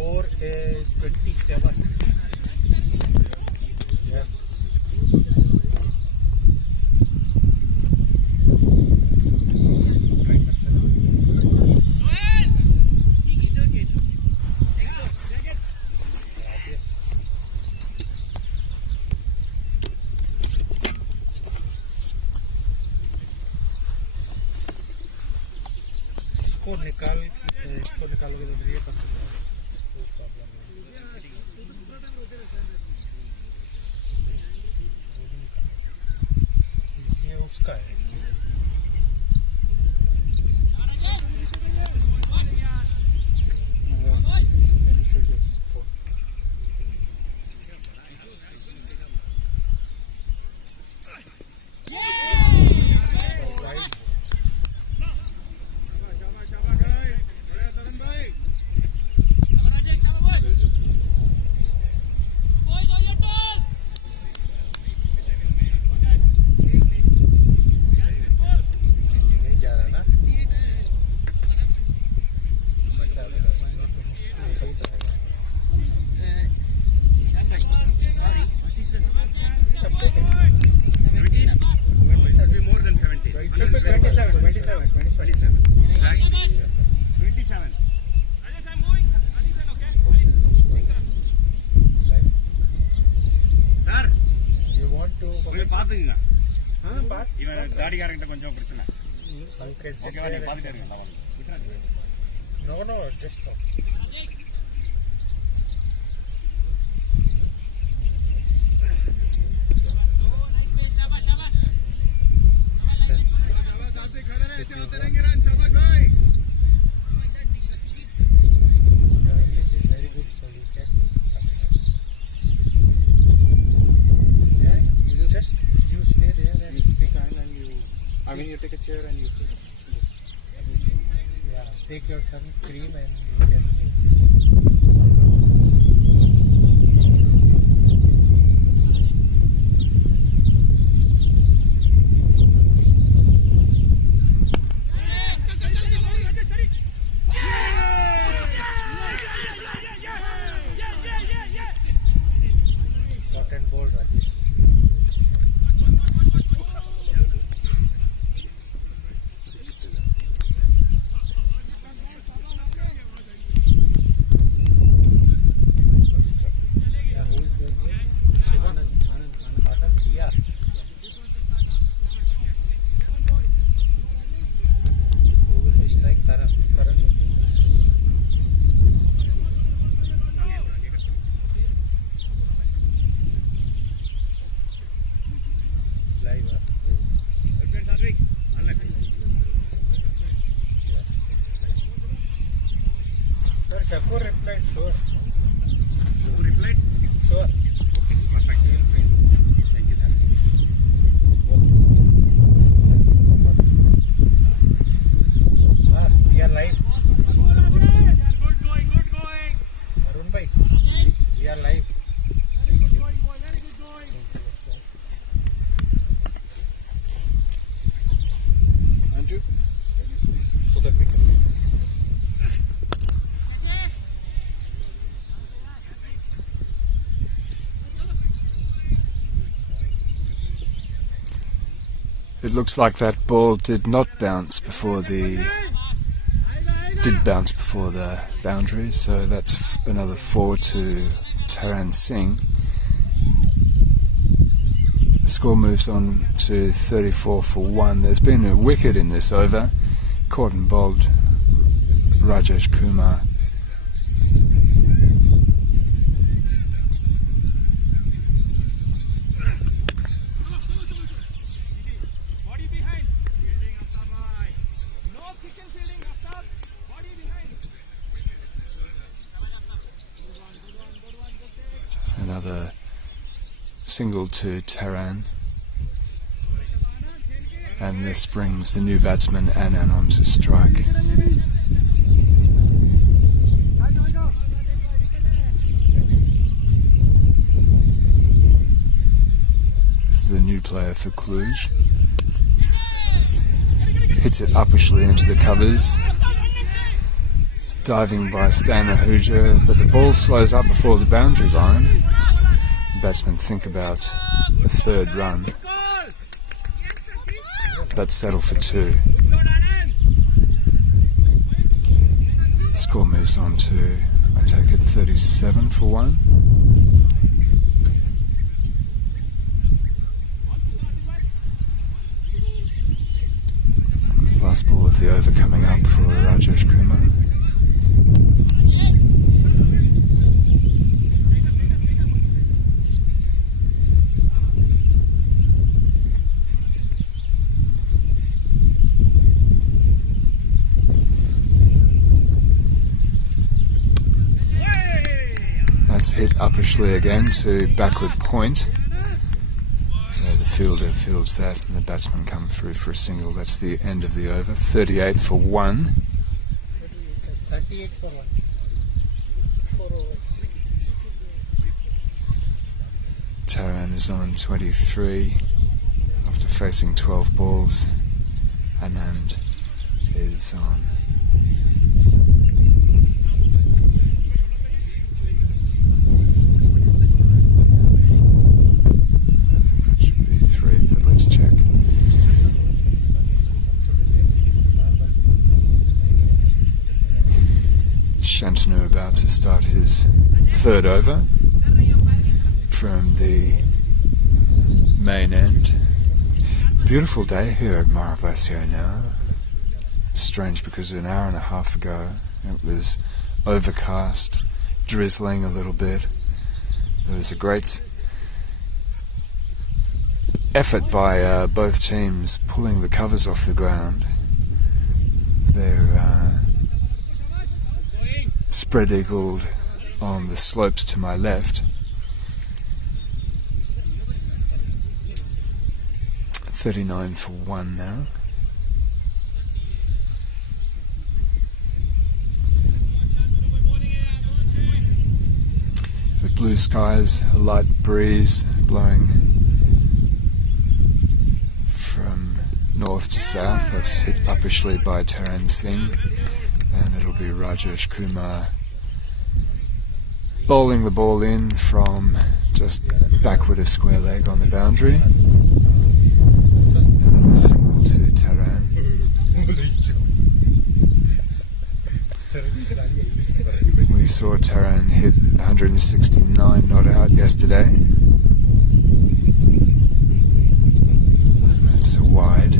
4 is 27. Yes. इसको निकालोगे तो फिर ये पकड़ जाएगा, कोई प्रॉब्लम नहीं। ये उसका है। No, just stop. You stay there and take time and you take a chair and you take your sun cream and you can shot and bold, Rajesh. Who replied? Sure. Who replied? Sure. Okay, perfect. Thank you, sir. Okay, sir. We are live. Good going. Arun bhai, we are live. Very good going, boy. Very good going. And you? So that we can. It looks like that ball did bounce before the boundary, so that's another 4 to Taran Singh. The score moves on to 34 for 1. There's been a wicket in this over, caught and bowled Rajesh Kumar. Another single to Taran, and this brings the new batsman Anand onto strike. This is a new player for Cluj. Hits it uppishly into the covers. Diving by Stanahuja, but the ball slows up before the boundary line. The batsmen think about a third run, but settle for 2. The score moves on to, I take it, 37 for 1. Last ball of the over coming up for Rajesh Kumar. That's hit uppishly again to backward point. The fielder fields that and the batsman come through for a single. That's the end of the over. 38 for 1. 38 for 1. 4 overs. Taran is on 23 after facing 12 balls. Anand is on. Check. Shantanu about to start his third over from the main end. Beautiful day here at Maravasio now. Strange because an hour and a half ago it was overcast, drizzling a little bit. There was a great effort by both teams pulling the covers off the ground. They're spread-eagled on the slopes to my left. 39 for 1 now. With blue skies, a light breeze blowing from north to south. That's hit uppishly by Taran Singh, and it'll be Rajesh Kumar bowling the ball in from just backward of square leg on the boundary. Another single to Taran. We saw Taran hit 169 not out yesterday. It's a wide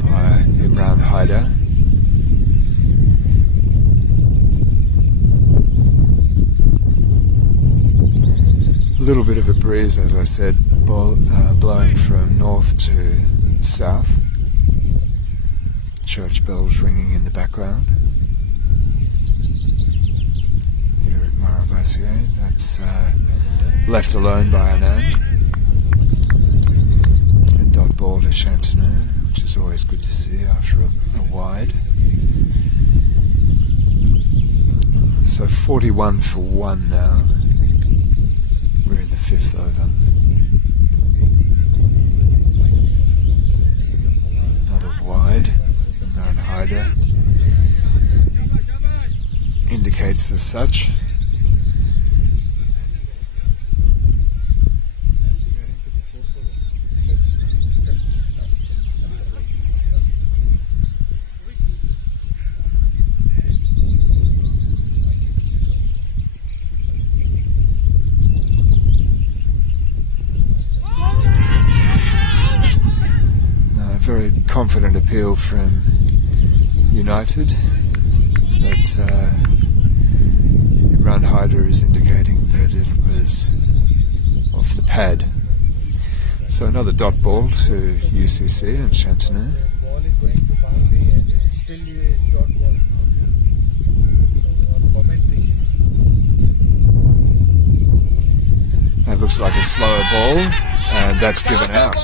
by Imran Haider. A little bit of a breeze, as I said, blowing from north to south. Church bells ringing in the background. Here at Maravasio, that's left alone by Anand. Dot ball to Shantanu, which is always good to see after a wide. So 41 for 1 now. We're in the 5th over. Another wide. Imran Haider indicates as such. Very confident appeal from United, but Imran Haider is indicating that it was off the pad. So another dot ball to UCC and Shantanu. The ball is going to boundary and still is dot ball. So commentary. That looks like a slower ball, and that's given out.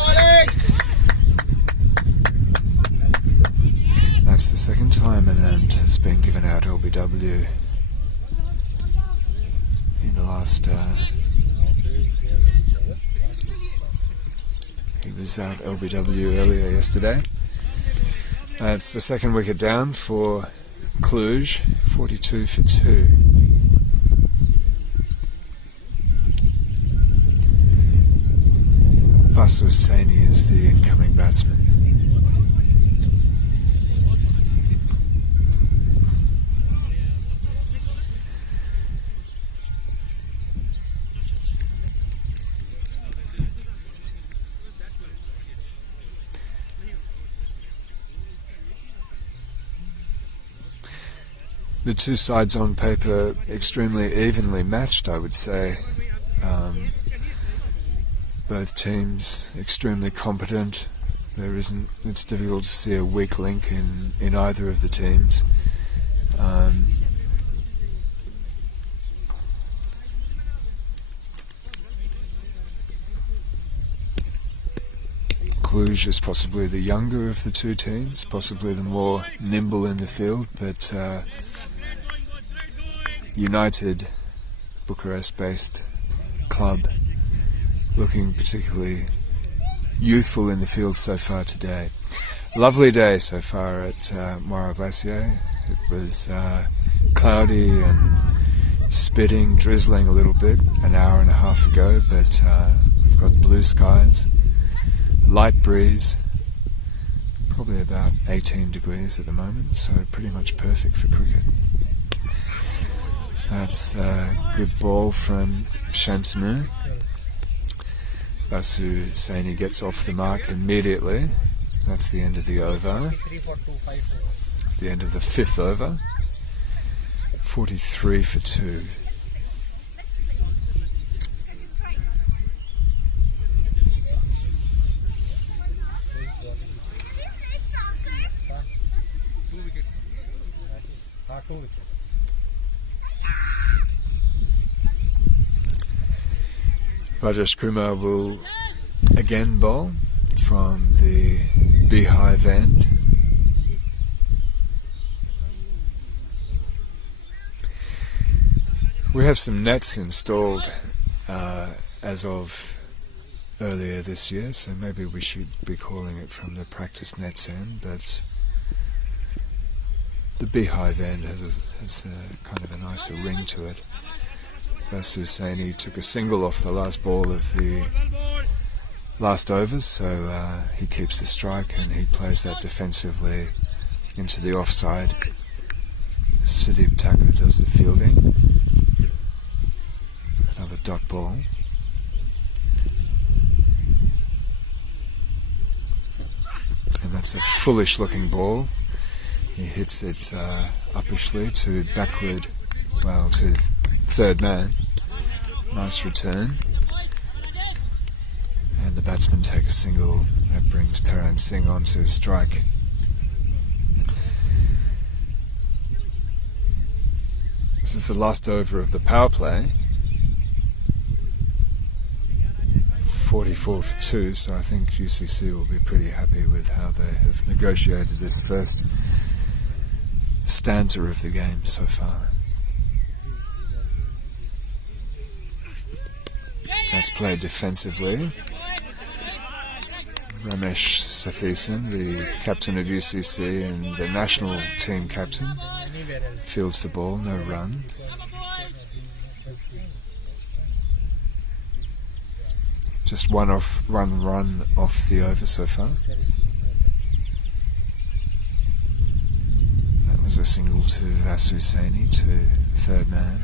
That's the second time Anand has been given out LBW in the last. He was out LBW earlier yesterday. It's the second wicket down for Cluj, 42 for 2. Singh is the incoming batsman. The two sides on paper extremely evenly matched, I would say. Both teams extremely competent. It's difficult to see a weak link in either of the teams. Cluj is possibly the younger of the two teams, possibly the more nimble in the field, but United, Bucharest-based club, looking particularly youthful in the field so far today. Lovely day so far at MainEvent. It was cloudy and spitting, drizzling a little bit an hour and a half ago, but we've got blue skies, light breeze, probably about 18 degrees at the moment, so pretty much perfect for cricket. That's a good ball from Shamsher. Singh gets off the mark immediately. That's the end of the over. The end of the 5th over. 43 for 2. Cupa will again bowl from the beehive end. We have some nets installed as of earlier this year, so maybe we should be calling it from the practice nets end, but the beehive end has a kind of a nicer ring to it. Singh took a single off the last ball of the last overs, so he keeps the strike and he plays that defensively into the offside. Siddip Thakur does the fielding. Another dot ball. And that's a foolish looking ball. He hits it uppishly to backward, well, to third man. Nice return. And the batsman take a single that brings Singh onto strike. This is the last over of the power play. 44 for 2, so I think UCC will be pretty happy with how they have negotiated this first stanza of the game so far. That's played defensively. Ramesh Sathiesan, the captain of UCC and the national team captain, fields the ball, no run. Just one run off the over so far. That was a single to Singh to third man.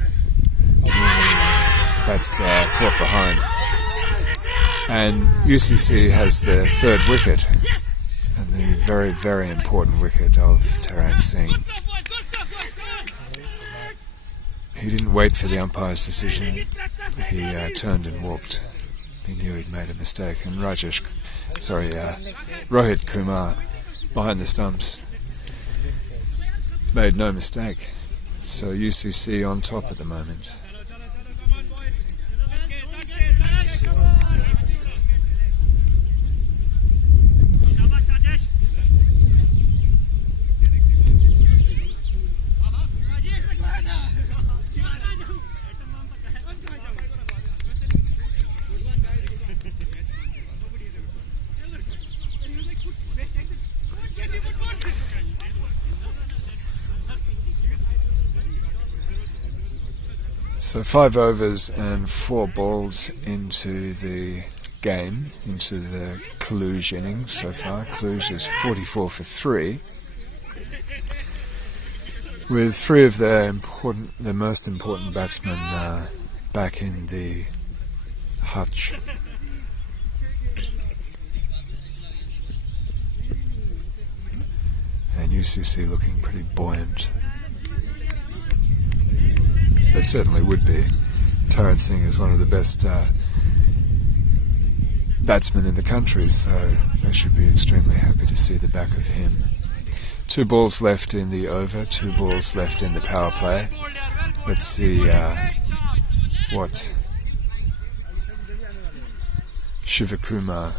That's caught behind. And UCC has their third wicket, and the very, very important wicket of Singh. He didn't wait for the umpire's decision. He turned and walked. He knew he'd made a mistake. And Rohit Kumar, behind the stumps, made no mistake. So UCC on top at the moment. So 5 overs and 4 balls into the game, into the Cluj innings so far. Cluj is 44 for 3, with 3 of their most important batsmen back in the hutch. And UCC looking pretty buoyant. They certainly would be. Singh is one of the best batsmen in the country, so they should be extremely happy to see the back of him. 2 balls left in the over, 2 balls left in the power play. Let's see what Shivakumar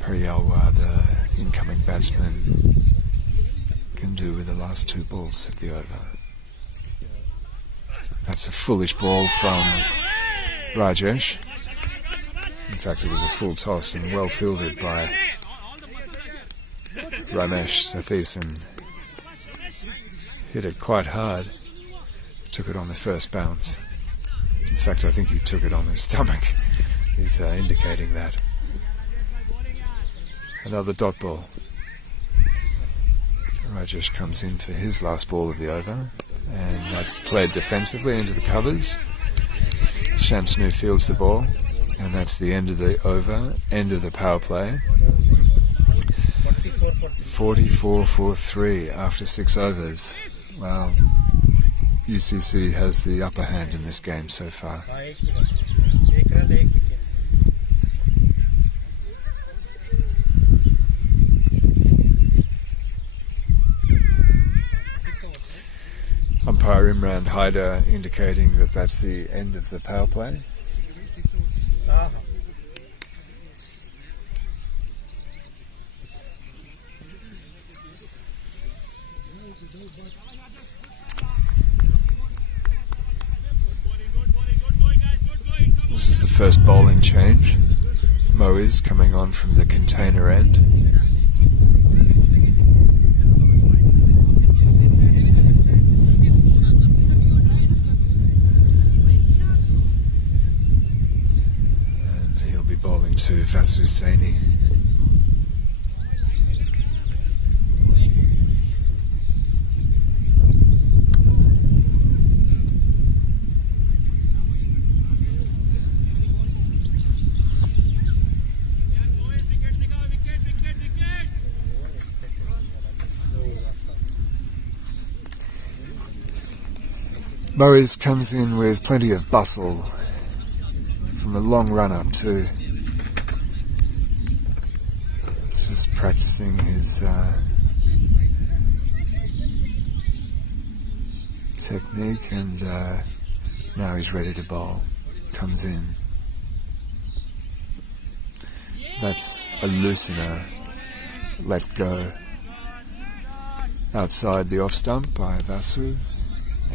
Periyalwa, the incoming batsman, can do with the last 2 balls of the over. That's a foolish ball from Rajesh. In fact, it was a full toss and well fielded by Ramesh Satheesan. Hit it quite hard. Took it on the first bounce. In fact, I think he took it on his stomach. He's indicating that. Another dot ball. Rajesh comes in for his last ball of the over, and that's played defensively into the covers. Shamsher fields the ball, and that's the end of the over, end of the power play. 44 for 3 after 6 overs. Well, UCC has the upper hand in this game so far. Umpire Imran Haider indicating that that's the end of the power play. This is the first bowling change. Moiz coming on from the container end. To Vasu Saini. Moiz comes in with plenty of bustle from a long run-up too. Just practicing his technique, and now he's ready to bowl. Comes in. That's a loosener. Let go. Outside the off stump by Vasu.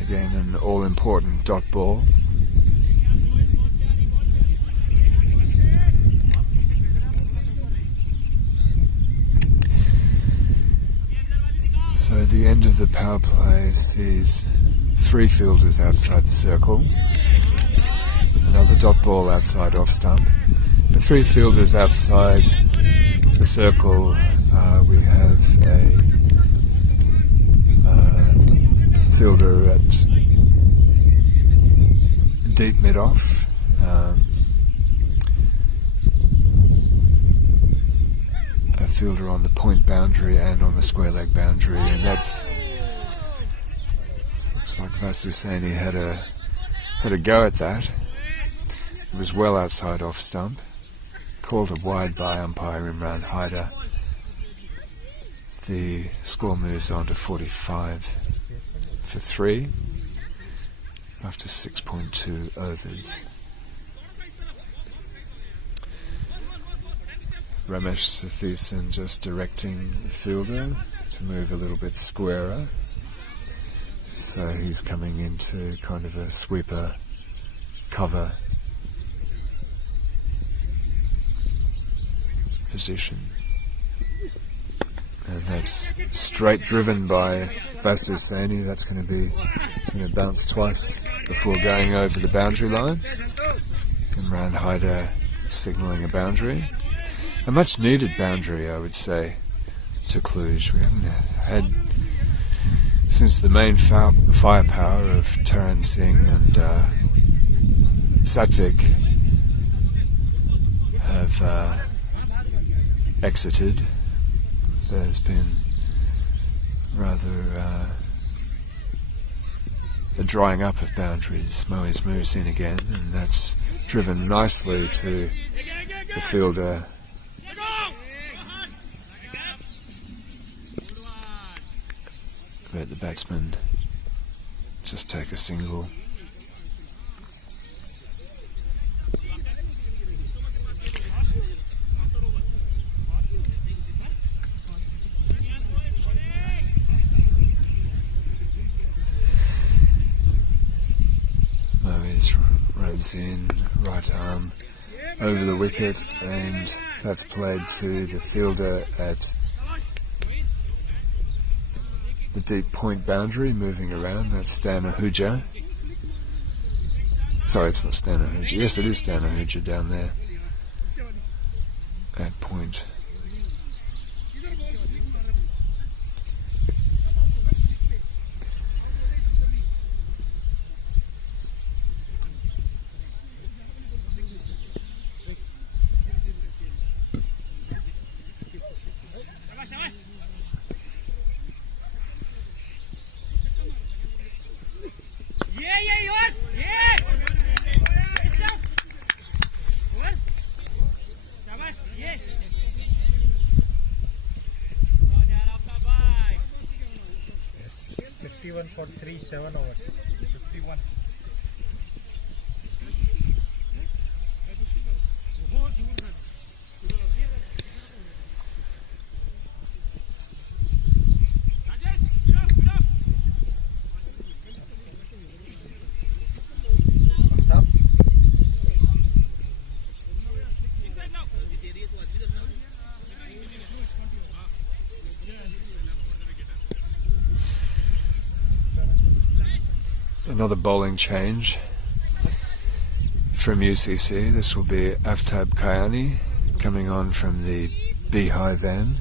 Again, an all-important dot ball. So the end of the power play sees 3 fielders outside the circle. Another dot ball outside off stump. The 3 fielders outside the circle, we have a fielder at deep mid-off. A fielder on the point boundary and on the square leg boundary, and that's looks like Vasu Saini had a go at that. It was well outside off stump. Called a wide by umpire Imran Haider. The score moves on to 45 for 3 after 6.2 overs. Ramesh Satheesan just directing the fielder to move a little bit squarer. So he's coming into kind of a sweeper cover position. And that's straight driven by Vasu Saini. That's going to bounce twice before going over the boundary line. Imran Haider signalling a boundary. A much needed boundary, I would say, to Cluj. We haven't had, since the main firepower of Taran Singh and Satvik have exited, there's been rather a drying up of boundaries. Moise moves in again, and that's driven nicely to the fielder. Let the batsman just take a single. Moise runs in, right arm over the wicket, and that's played to the fielder at the deep point boundary, moving around. That's Stan Ahuja. Sorry, it's not Stan Ahuja. Yes, it is Stan Ahuja down there at point. Yes, 51 for 3, 7 overs. 51. Another bowling change from UCC. This will be Aftab Kayani coming on from the Beehive end.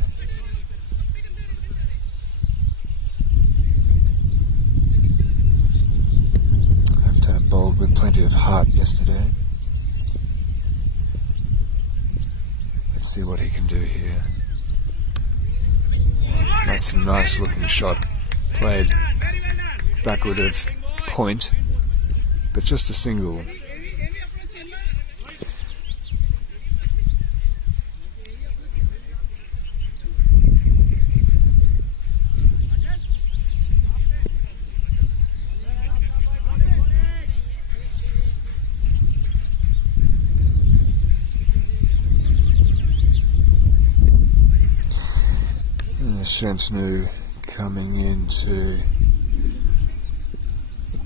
Aftab bowled with plenty of heart yesterday. Let's see what he can do here. That's a nice looking shot, played backward of point, but just a single. Shamsher coming into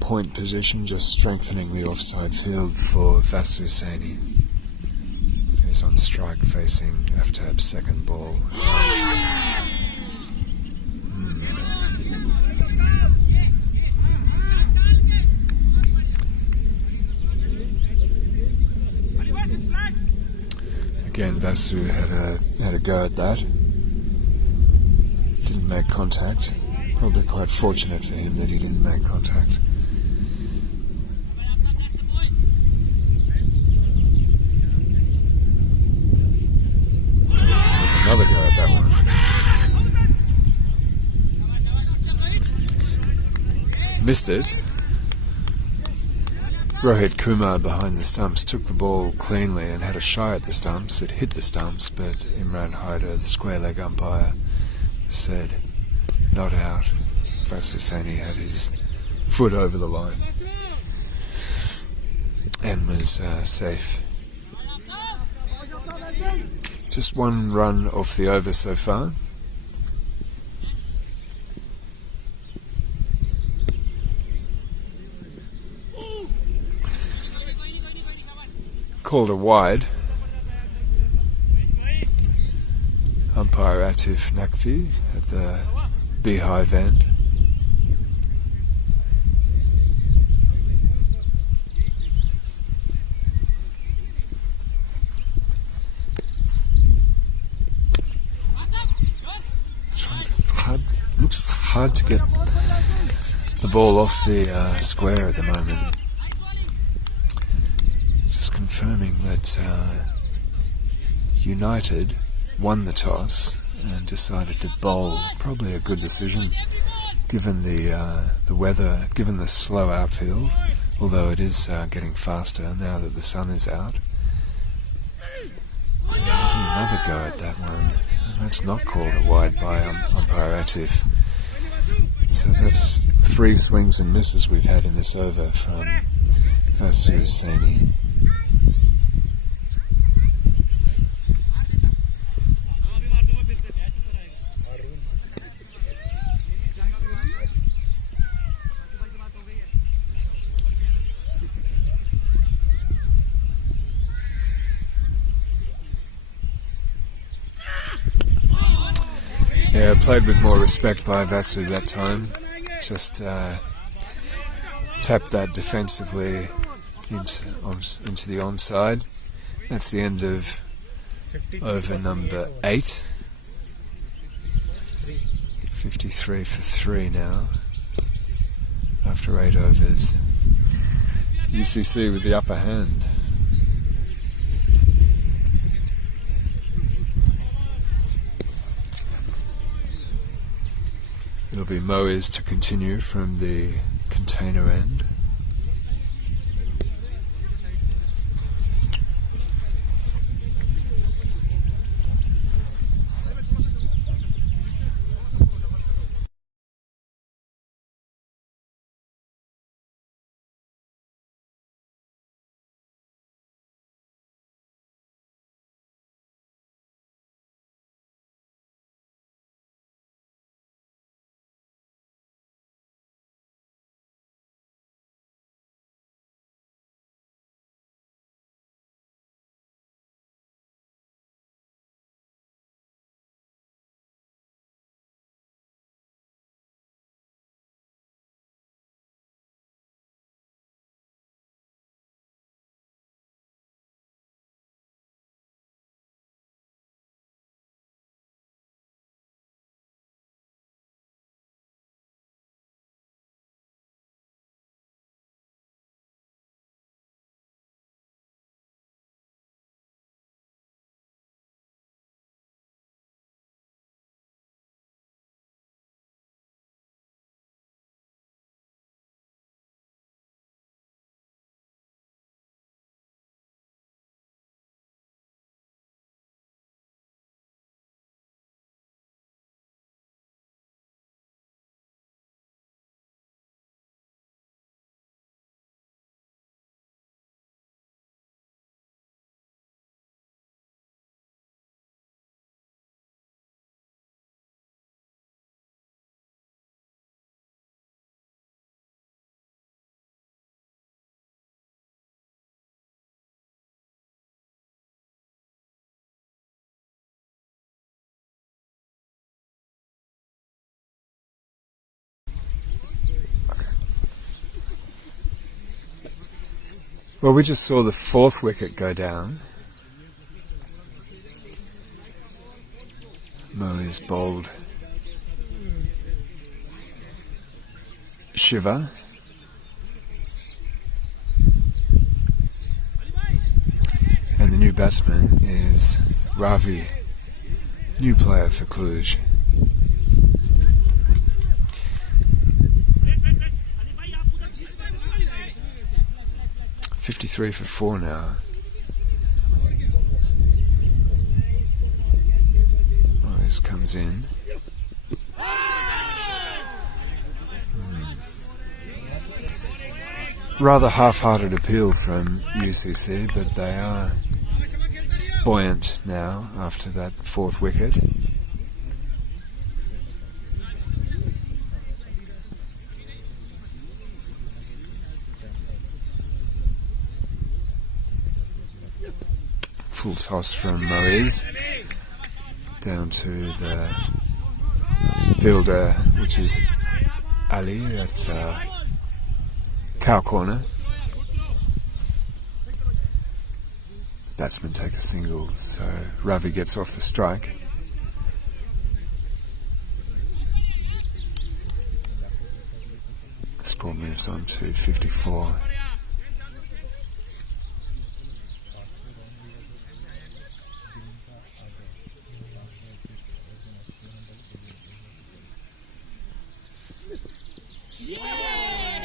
point position, just strengthening the offside field for Vasu Saini, who's on strike facing Aftab's second ball. Again, Vasu had a go at that. Didn't make contact. Probably quite fortunate for him that he didn't make contact. Another go at that one. Missed it. Rohit Kumar behind the stumps took the ball cleanly and had a shy at the stumps. It hit the stumps, but Imran Haider, the square leg umpire, said not out. Vasu Saini had his foot over the line and was safe. Just one run off the over so far. Called a wide. umpire Atif Nakvi at the Beehive end. Looks hard to get the ball off the square at the moment. Just confirming that United won the toss and decided to bowl. Probably a good decision given the weather, given the slow outfield, although it is getting faster now that the sun is out. There's another go at that one. That's not called a wide by umpire Atif. So that's 3 swings and misses we've had in this over from Singh. Yeah, played with more respect by Vasu that time. Just tapped that defensively into the onside. That's the end of over number 8. 53 for 3 now, after 8 overs. UCC with the upper hand. It'll be Moes to continue from the container end. Well, we just saw the 4th wicket go down. Moes bowled Shiva. And the new batsman is Ravi, new player for Cluj. .53 for 4 now. Moes comes in. Rather half-hearted appeal from UCC, but they are buoyant now after that 4th wicket. Full toss from Moes. down to the fielder, which is Ali at cow corner. Batsmen take a single, so Ravi gets off the strike. The score moves on to 54.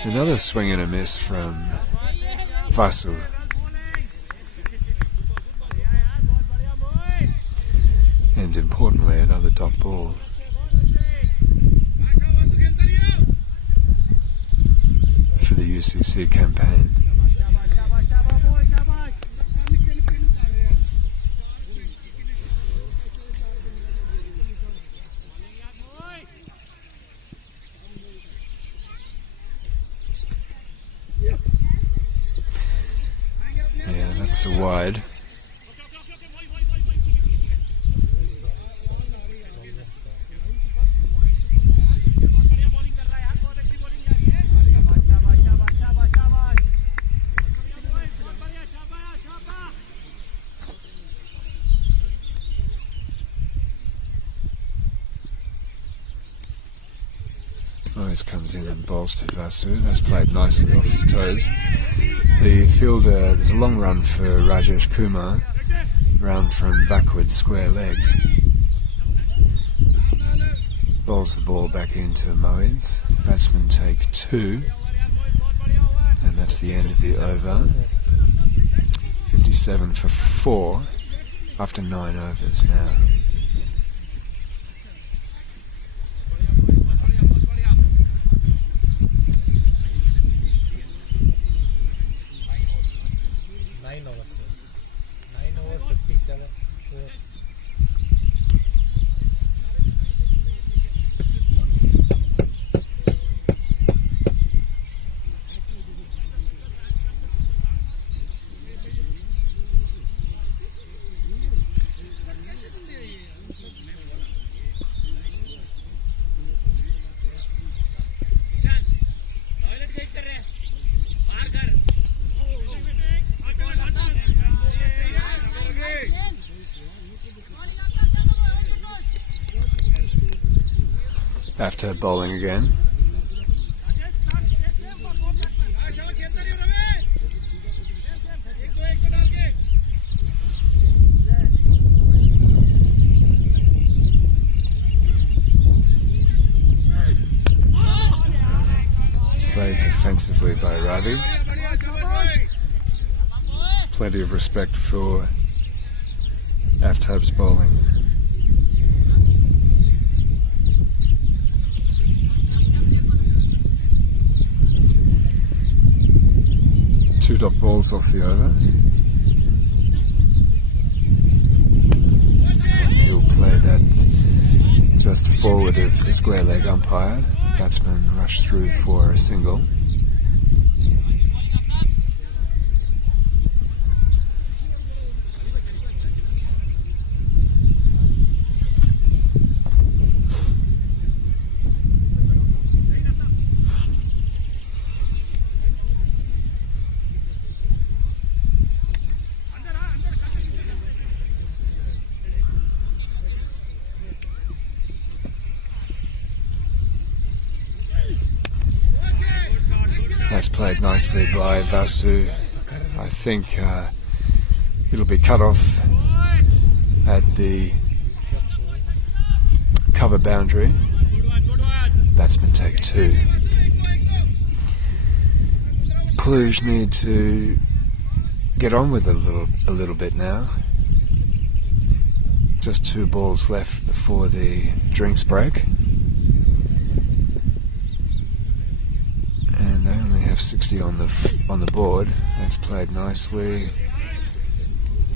Another swing and a miss from Vasu. And importantly, another dot ball. For the UCC campaign. Yeah, that's a wide. Always comes in and bowls to Vasu. That's played nicely off his toes. The fielder, there's a long run for Rajesh Kumar, round from backwards, square leg. Bowls the ball back into Moiz. Batsmen take 2, and that's the end of the over. 57 for 4 after 9 overs now. After bowling again. Played defensively by Ravi. Plenty of respect for Aftab's bowling. Two dot balls off the over. And he'll play that just forward of the square leg umpire. Batsman rushed through for a single. That's played nicely by Vasu. I think it'll be cut off at the cover boundary. Batsmen take 2. Cluj need to get on with it a little bit now. Just 2 balls left before the drinks break. And they only have 60 on the board. That's played nicely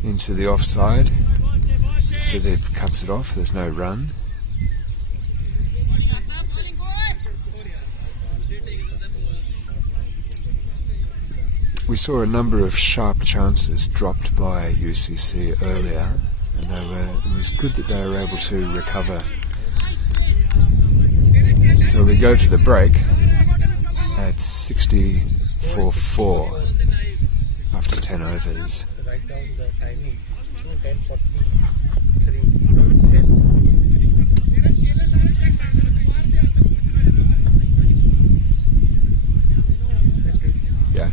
into the offside. Siddip cuts it off. There's no run. We saw a number of sharp chances dropped by UCC earlier, and it was good that they were able to recover. So we go to the break at 64-4 after 10 overs. Write down the timing. 10:43. Yeah.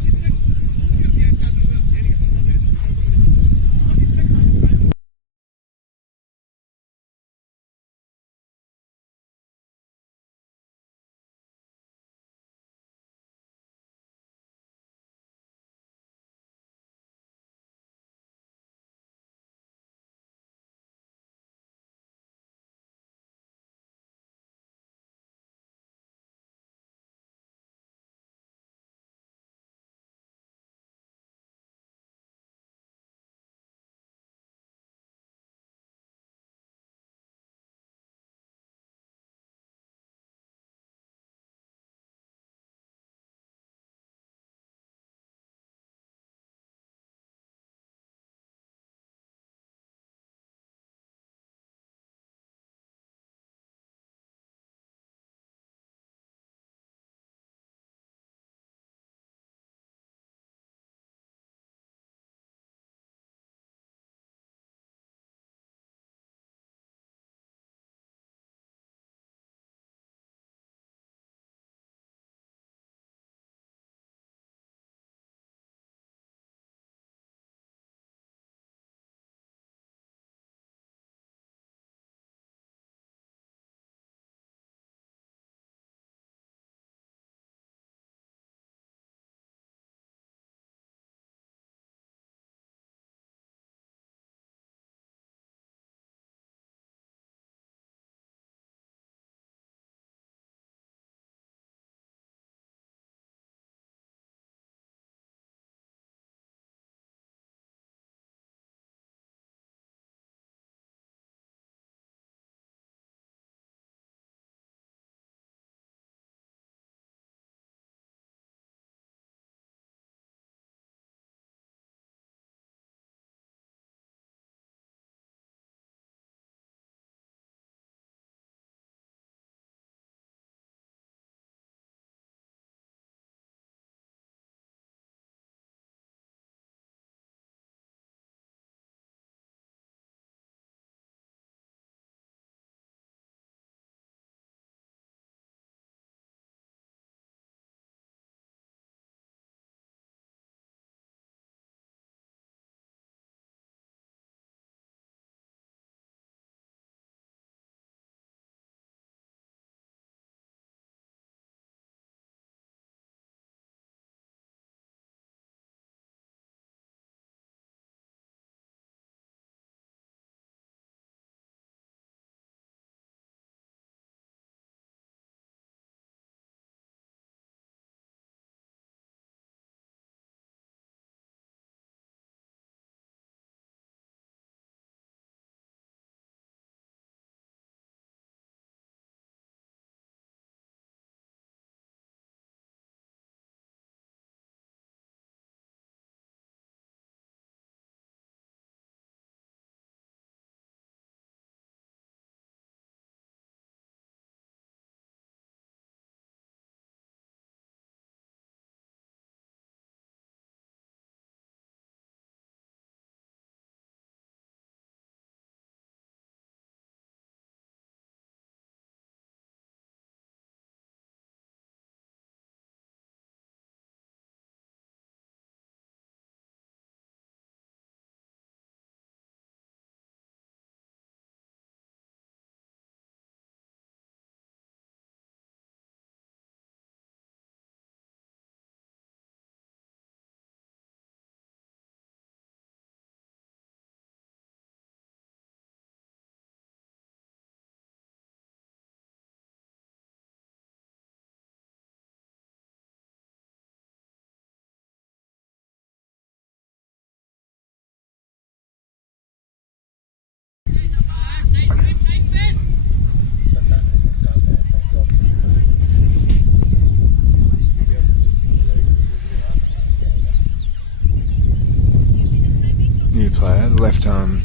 New player, the left arm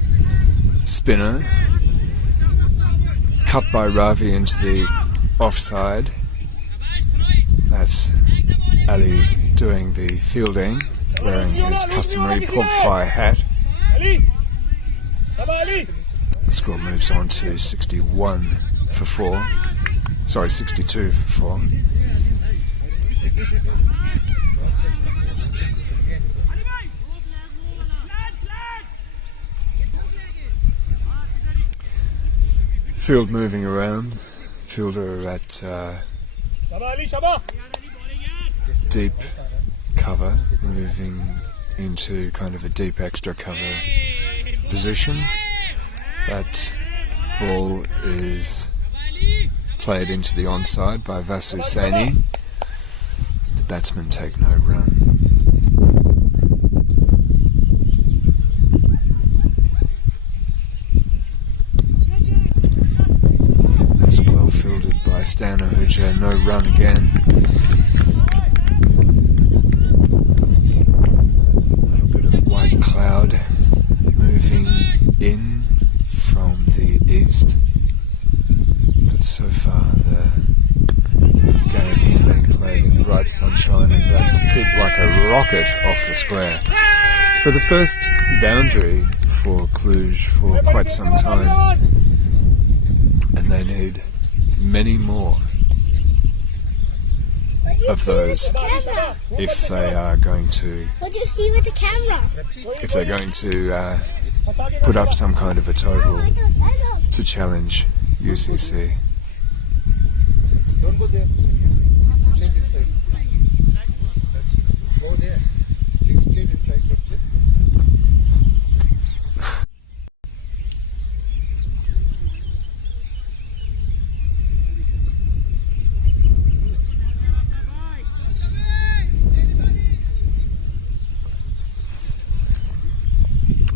spinner, cut by Ravi into the offside. That's Ali doing the fielding, wearing his customary pork pie hat. The score moves on to 61 for 4. Sorry, 62 for 4. Field moving around. Fielder at deep cover, moving into kind of a deep extra cover position. That ball is played into the onside by Vasu Saini. The batsmen take no run. That's well fielded by Stanahuja, no run again. A little bit of white cloud moving in from the east, but so far the game is being played in bright sunshine, and that's hit like a rocket off the square for the first boundary for Cluj for quite some time, and they need many more of those if they are going to. What do you see with the camera? If they're going to put up some kind of a total to challenge UCC. Don't go there. Play this side. Go there. Please play this side.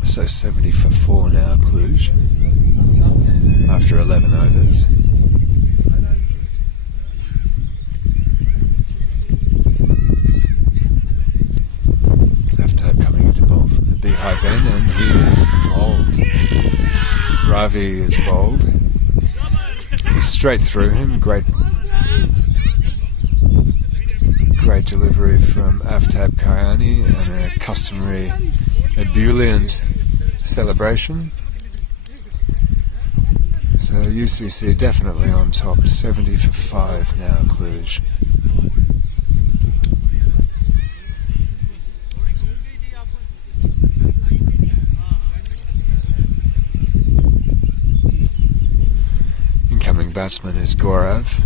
So 70 for 4 now, Cluj, after 11 overs. Aftab coming into bowl from the beehive end, and he is bowled. Ravi is bowled. Straight through him, great delivery from Aftab Kayani, and a customary ebullient celebration. So UCC definitely on top, 70 for 5 now, Cluj. Incoming batsman is Gaurav.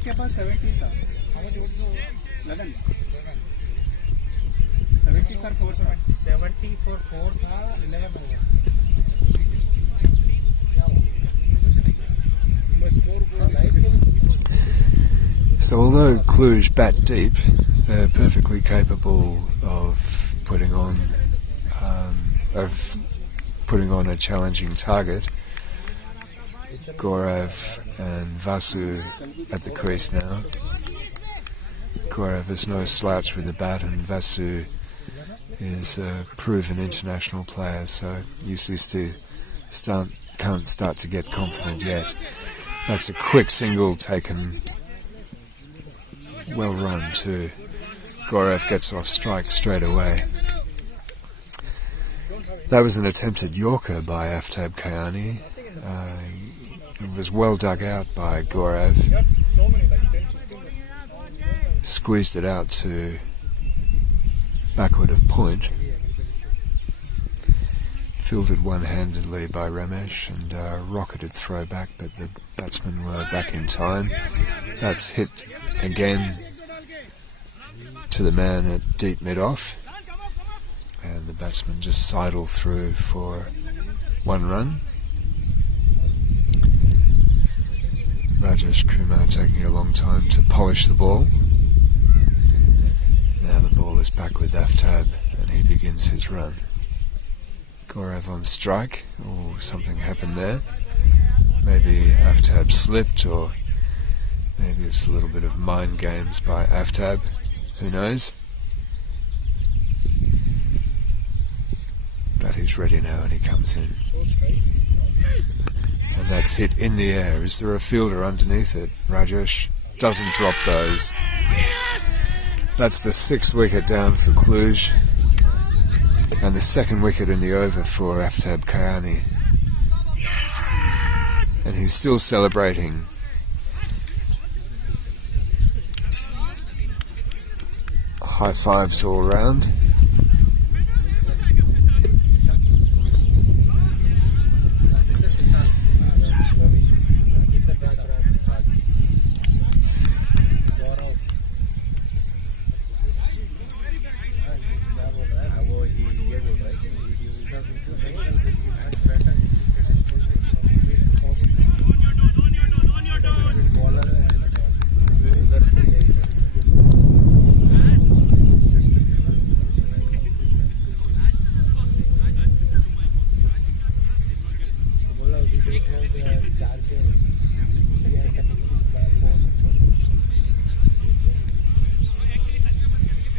के पास 70 था 70 for 4 था 70 for 4 था 11 So although Cluj bat deep, they're perfectly capable of putting on a challenging target. Gaurav and Vasu at the crease now. Gaurav is no slouch with the bat, and Vasu is a proven international player, so UCC can't start to get confident yet. That's a quick single taken, well run too. Gaurav gets off strike straight away. That was an attempted Yorker by Aftab Kayani. It was well dug out by Gaurav. Squeezed it out to backward of point. Fielded one-handedly by Ramesh and rocketed throw back, but the batsmen were back in time. That's hit again to the man at deep mid-off, and the batsman just sidled through for 1 run. Rajesh Kumar taking a long time to polish the ball. Now the ball is back with Aftab, and he begins his run. Gaurav on strike. Oh, something happened there. Maybe Aftab slipped, or Maybe it's a little bit of mind games by Aftab. Who knows? But he's ready now and he comes in. And that's hit in the air. Is there a fielder underneath it? Rajesh doesn't drop those. That's the 6th wicket down for Cluj. And the 2nd wicket in the over for Aftab Kayani. And he's still celebrating. High fives all round.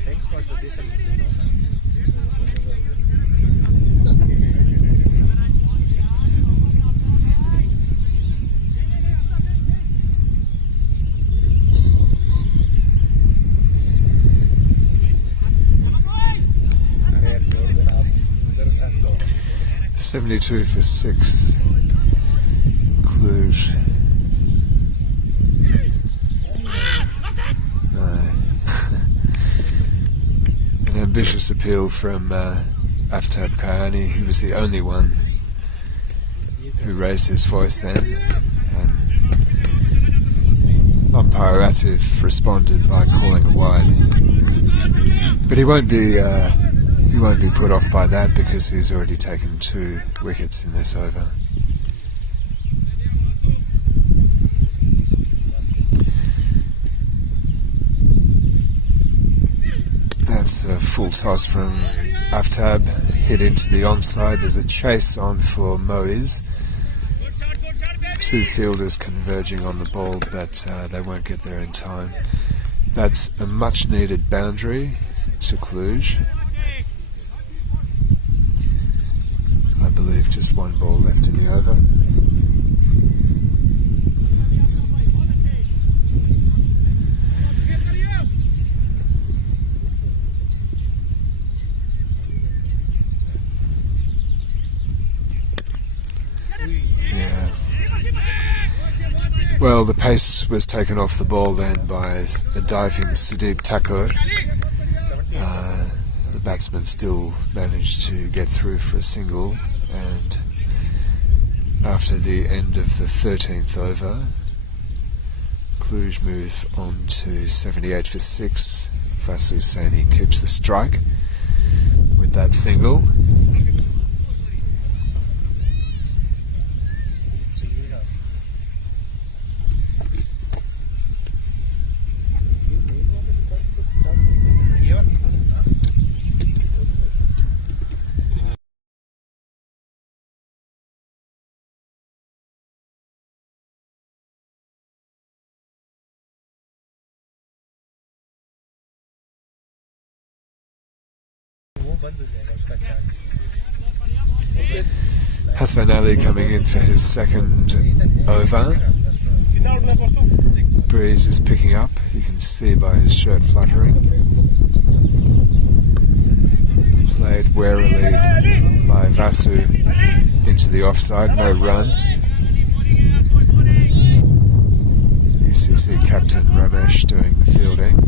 Thanks for suggestion. 72 for 6. Cluj. An ambitious appeal from Aftab Kayani. He was the only one who raised his voice then. And umpire Atif responded by calling a wide. But he won't be put off by that because he's already taken 2 wickets in this over. That's a full toss from Aftab, hit into the onside. There's a chase on for Moiz. 2 fielders converging on the ball, but they won't get there in time. That's a much needed boundary to Cluj. I believe just 1 ball left in the over. Yeah. Well, the pace was taken off the ball then by a diving Sudeep Thakur. The batsman still managed to get through for a single, and after the end of the 13th over, Cluj move on to 78 for 6. Vasu Saini keeps the strike with that single. Hassan Ali coming in for his 2nd over. Breeze is picking up, you can see by his shirt fluttering. Played warily by Vasu into the offside, no run. UCC captain Ramesh doing the fielding.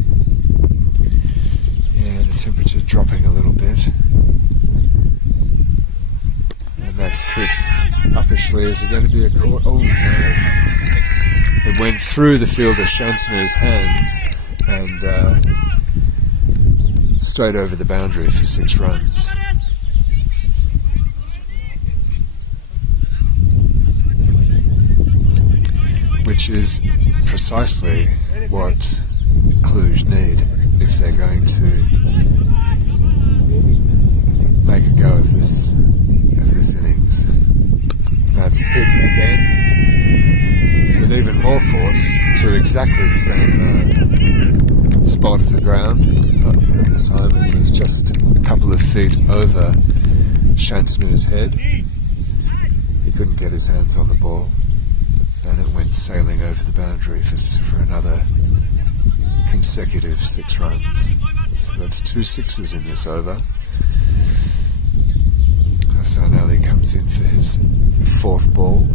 Yeah, the temperature's dropping a little bit. And that's hit uppishly. Is it going to be a call? Oh no. It went through the fielder Shamsher's hands and straight over the boundary for 6 runs. Which is precisely what Cluj need if they're going to make a go of this innings. That's hit again with even more force to exactly the same spot of the ground, but at this time it was just a couple of feet over Shamsher's head. He couldn't get his hands on the ball, and it went sailing over the boundary for another consecutive 6 runs. So that's 2 sixes in this over. Hassan Ali comes in for his 4th ball.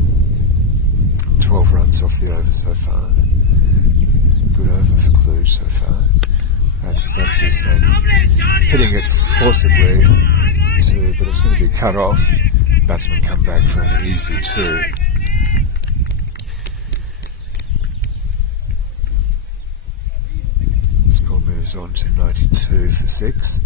12 runs off the over so far. Good over for Cluj so far. That's Hussein hitting it forcibly, but it's going to be cut off. Batsman come back for an easy 2. Score moves on to 92 for 6.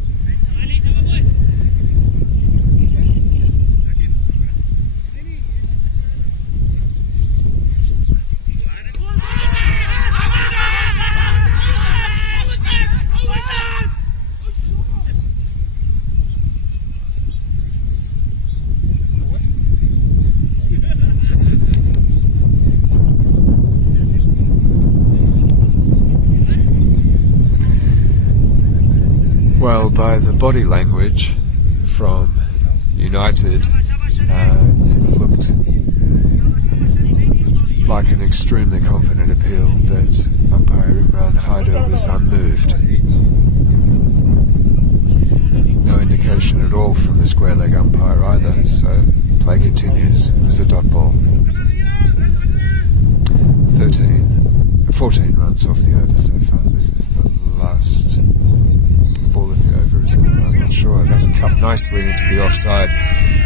Well, by the body language from United, it looked like an extremely confident appeal, but umpire Imran Haider was unmoved. No indication at all from the square leg umpire either, so play continues. It was a dot ball. 14 runs off the over so far. This is the last ball of the over, isn't it? I'm not sure. That's cut nicely into the offside.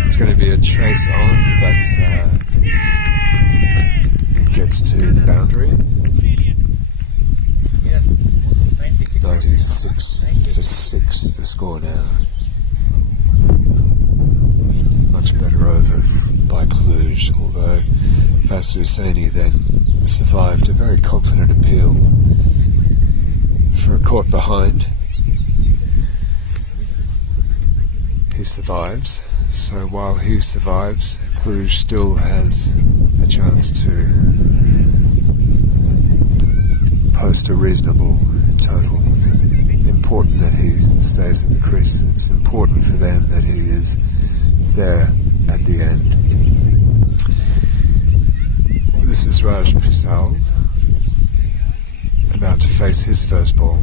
It's going to be a chase on, but it gets to the boundary. Yes, 96 for 6 the score now. Much better over by Cluj, although Hussein then survived a very confident appeal for a caught behind. He survives, so while he survives, Cluj still has a chance to post a reasonable total. Important that he stays at the crease. It's important for them that he is there at the end. This is Raj Pisal, about to face his first ball,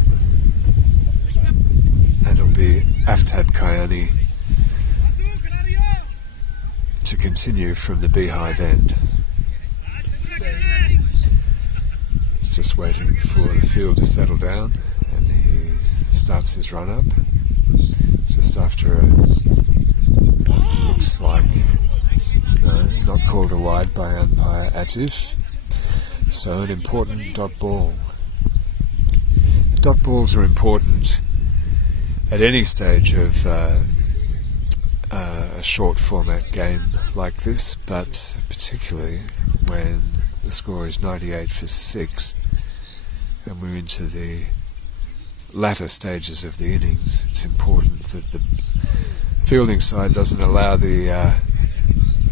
and it'll be Aftad Kayani to continue from the beehive end. He's just waiting for the field to settle down, and he starts his run up just after looks like not called a wide by umpire Atif. So an important dot ball. Dot balls are important at any stage of a short format game like this, but particularly when the score is 98 for 6 and we're into the latter stages of the innings. It's important that the fielding side doesn't allow the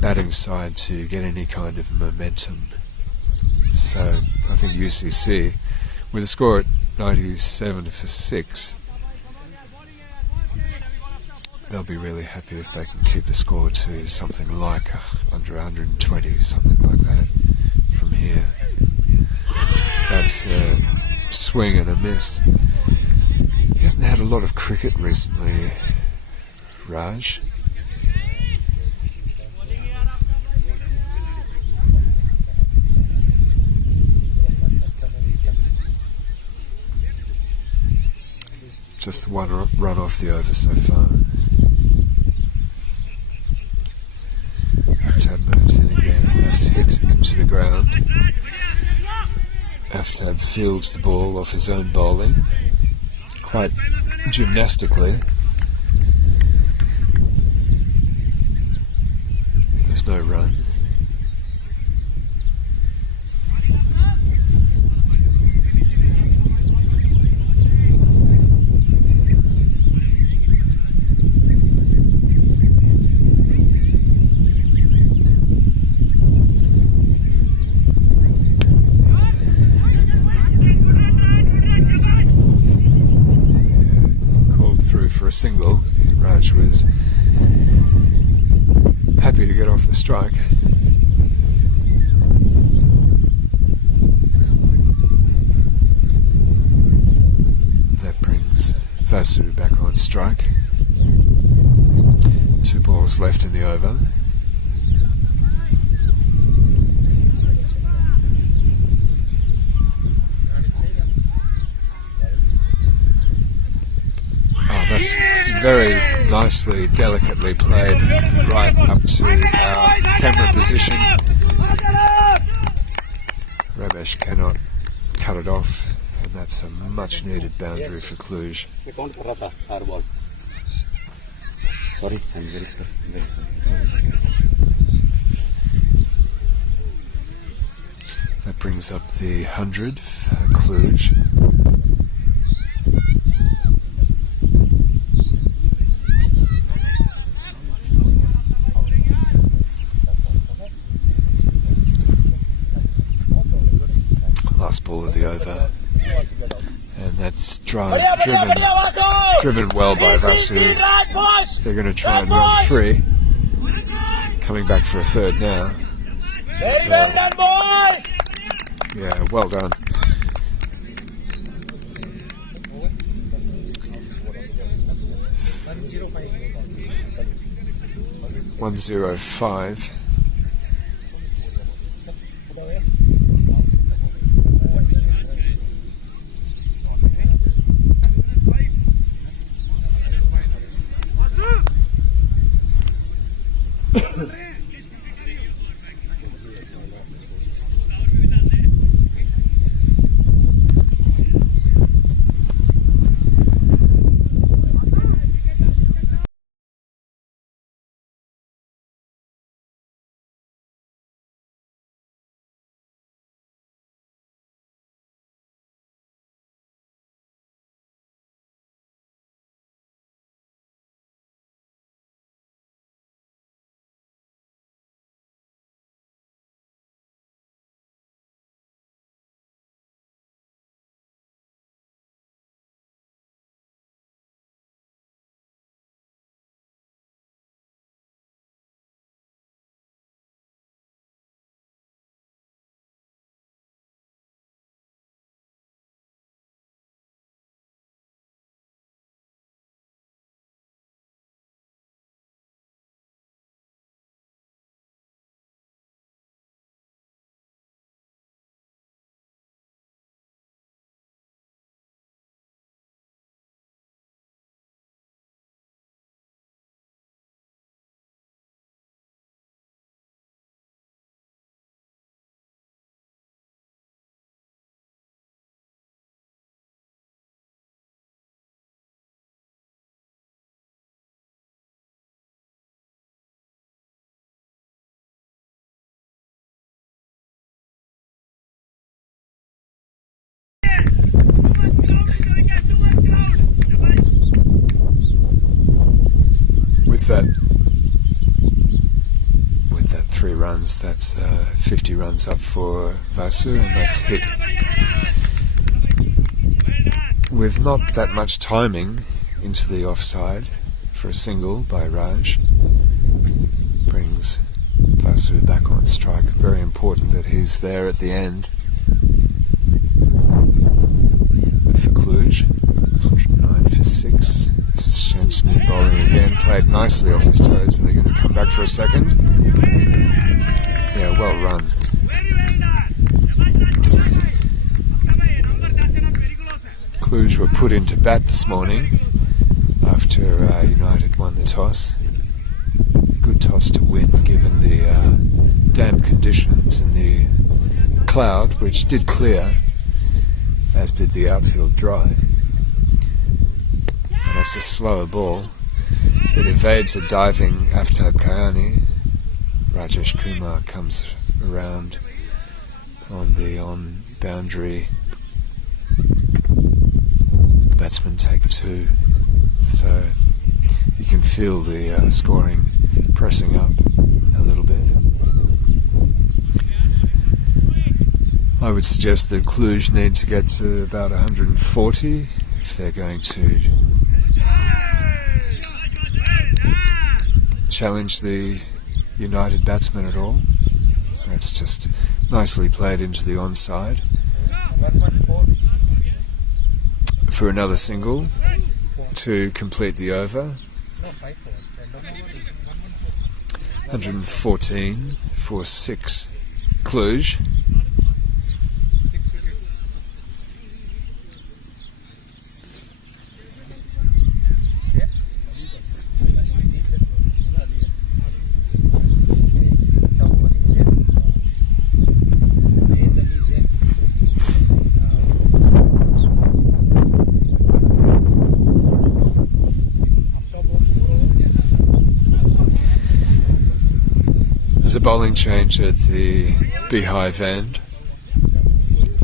batting side to get any kind of momentum. So I think UCC, with a score at 97 for 6, they'll be really happy if they can keep the score to something like under 120, something like that from here. That's a swing and a miss. He hasn't had a lot of cricket recently, Raj. Just one run off the over so far. Aftab moves in again. That's hit into the ground. Aftab fields the ball off his own bowling, quite gymnastically. There's no run. happy to get off the strike. That brings Vasu back on strike. 2 balls left in the over. It's very nicely, delicately played right up to our camera position. Ramesh cannot cut it off, and that's a much needed boundary for Cluj. Sorry, I'm very sorry. That brings up the 100 for Cluj. Last ball of the over, and that's driven well by Vasu. They're going to try and run free. Coming back for a third now. Very well done, boys! Yeah, well done. $105. With that 3 runs, that's 50 runs up for Vasu, and that's hit with not that much timing into the offside for a single by Raj. Brings Vasu back on strike. Very important that he's there at the end for Cluj. 109 for 6. This is Shamsher bowling again, played nicely off his toes. Are they going to come back for a second? Yeah, well run. Cluj were put into bat this morning after United won the toss. Good toss to win given the damp conditions and the cloud, which did clear, as did the outfield dry. And that's a slower ball. It evades a diving Aftab Kayani. Rajesh Kumar comes around on the boundary. The batsmen take 2. So you can feel the scoring pressing up a little bit. I would suggest that Cluj need to get to about 140 if they're going to challenge the United batsman at all. That's just nicely played into the onside for another single to complete the over. 114 for 6 Cluj. There's a bowling change at the Beehive end.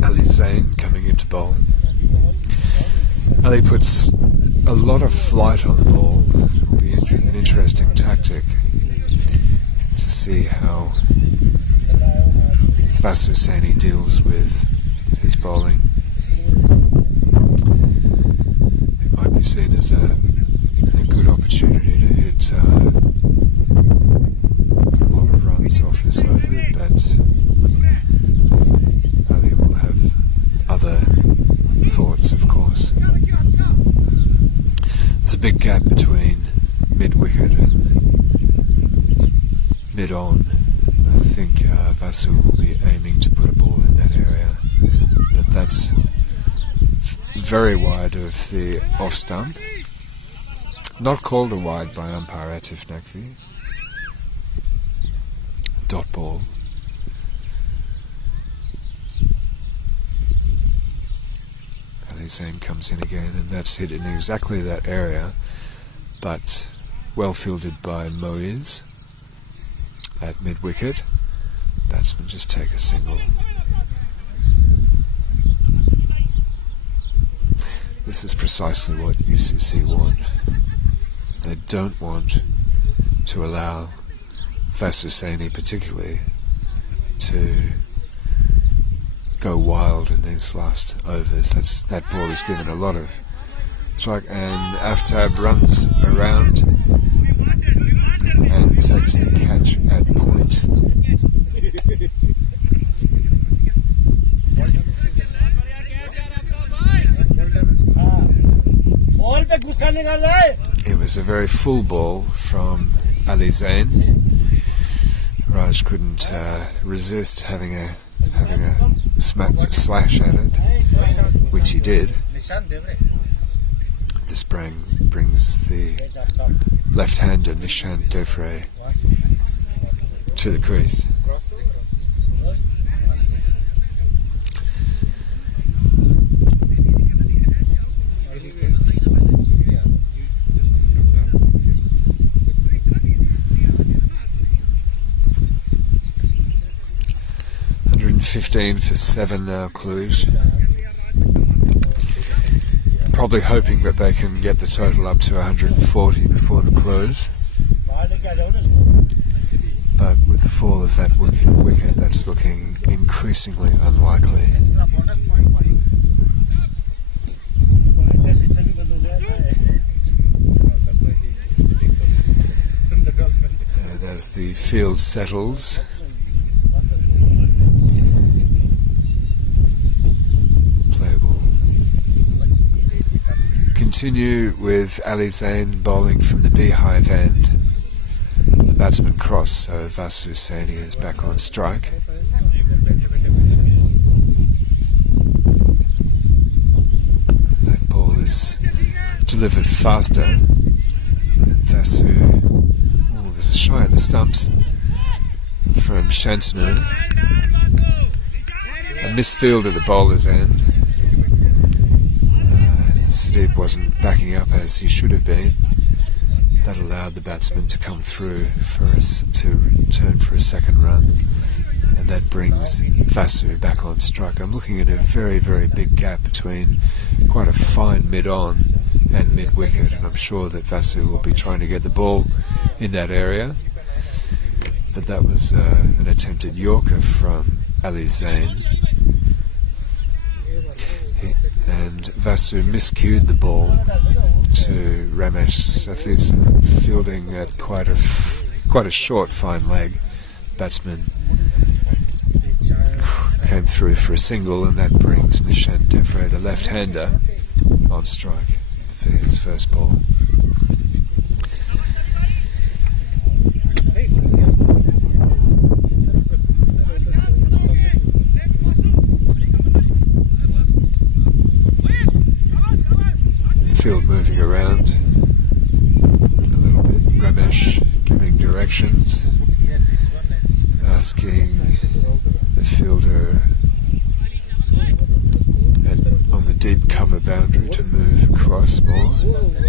Ali Zain coming into bowl. Ali puts a lot of flight on the ball. It will be an interesting tactic to see how Vasu Saini deals with his bowling. It might be seen as a good opportunity to hit off this over, but Ali will have other thoughts, of course. There's a big gap between mid-wicket and mid-on. I think Vasu will be aiming to put a ball in that area, but that's very wide of the off-stump. Not called a wide by umpire Atif Naqvi. Dot ball. Ali Zain comes in again, and that's hit in exactly that area, but well fielded by Moiz at mid-wicket. Batsman just take a single. This is precisely what UCC want. They don't want to allow Vasu Saini particularly to go wild in these last overs. That ball is given a lot of strike, and Aftab runs around and takes the catch at point. It was a very full ball from Ali Zain. Raj couldn't resist having a slash at it, which he did. This brings the left-hander Nishant Devre to the crease. $15 for 7 now, Cluj. Probably hoping that they can get the total up to 140 before the close. But with the fall of that wicket, that's looking increasingly unlikely. And as the field settles, continue with Ali Zain bowling from the Beehive end. The batsman crossed, so Vasu Saini is back on strike. That ball is delivered faster. Vasu, there's a shy at the stumps from Shantanu. A misfield at the bowler's end. Sudeep wasn't backing up as he should have been. That allowed the batsman to come through for us to return for a second run, and that brings Vasu back on strike. I'm looking at a very, very big gap between quite a fine mid-on and mid-wicket, and I'm sure that Vasu will be trying to get the ball in that area. But that was an attempted Yorker from Ali Zain. And Vasu miscued the ball to Ramesh Sathis, fielding at quite a quite a short, fine leg. Batsman came through for a single, and that brings Nishant Devre, the left-hander, on strike for his first ball. Field moving around a little bit. Ramesh giving directions, asking the fielder on the deep cover boundary to move across more,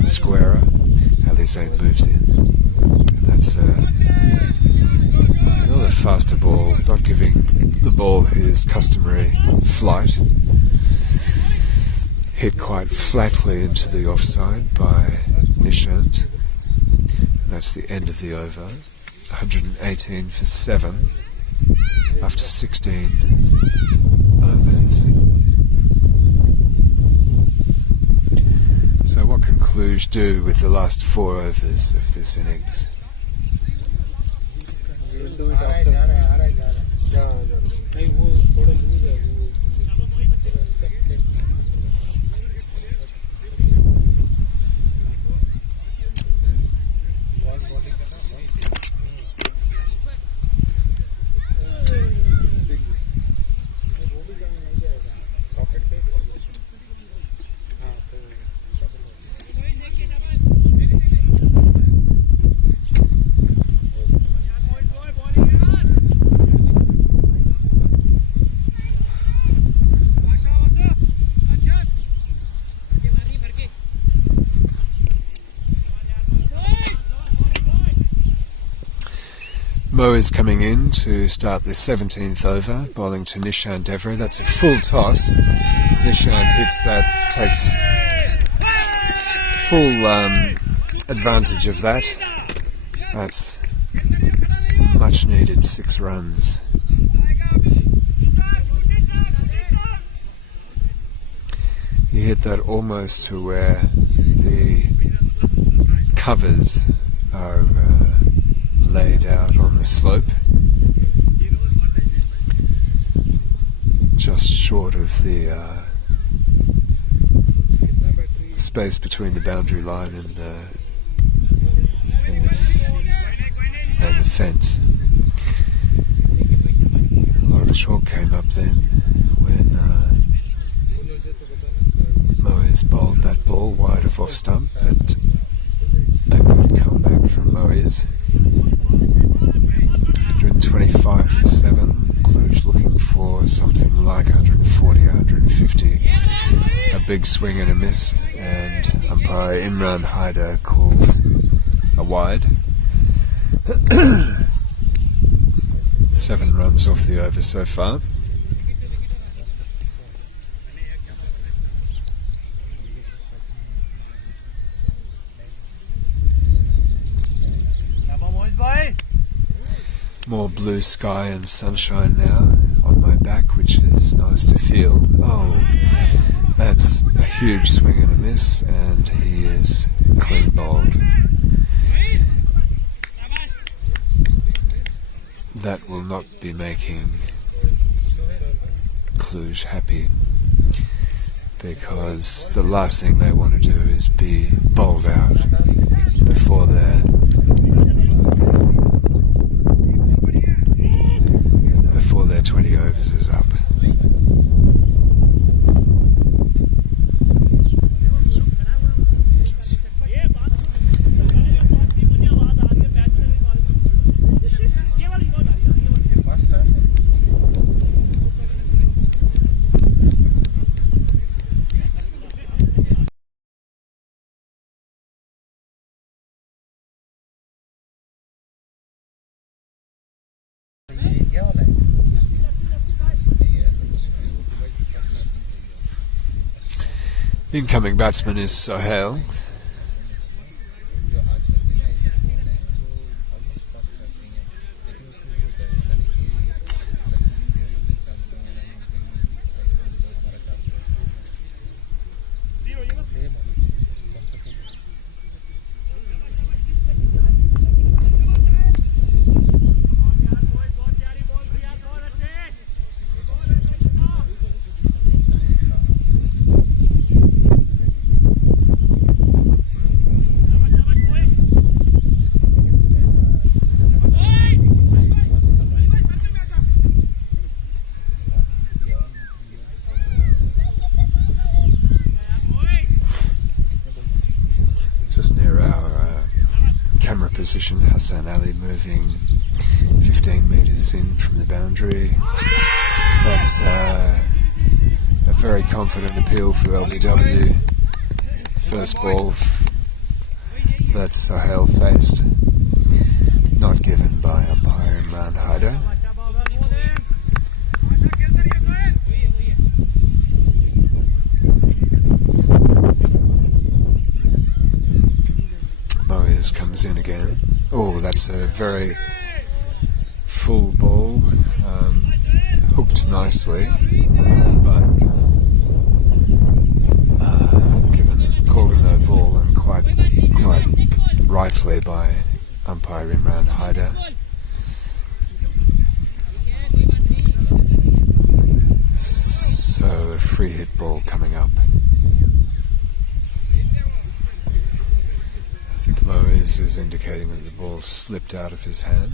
squarer. Alizé moves in. And that's another faster ball, not giving the ball his customary flight. Hit quite flatly into the offside by Nishant. That's the end of the over. 118 for 7 after 16 overs. So what can Cluj do with the last 4 overs of this innings? Mo is coming in to start the 17th over, bowling to Nishant Devre. That's a full toss. Nishant hits that, takes full advantage of that. That's much needed 6 runs. He hit that almost to where the covers are laid out on the slope, just short of the space between the boundary line and the fence. A lot of chalk came up then when Moez bowled that ball wide of off stump, but a good comeback from Moez. 125 for 7. Cluj looking for something like 140, 150. A big swing and a miss, and umpire Imran Haider calls a wide. 7 runs off the over so far. More blue sky and sunshine now on my back, which is nice to feel. Oh, that's a huge swing and a miss, and he is clean bowled. That will not be making Cluj happy, because the last thing they want to do is be bowled out before their 20 overs is up. Incoming batsman is Sohail. position. Hassan Ali moving 15 metres in from the boundary. That's a very confident appeal for LBW. First ball that Sahel faced, not given by umpire Imran Haider. Moyes comes in again. Oh, that's a very full ball, hooked nicely, but called a no ball, and quite rightly by umpire Imran Haider. So a free hit ball coming up. I think Moyes is indicating that the ball slipped out of his hand.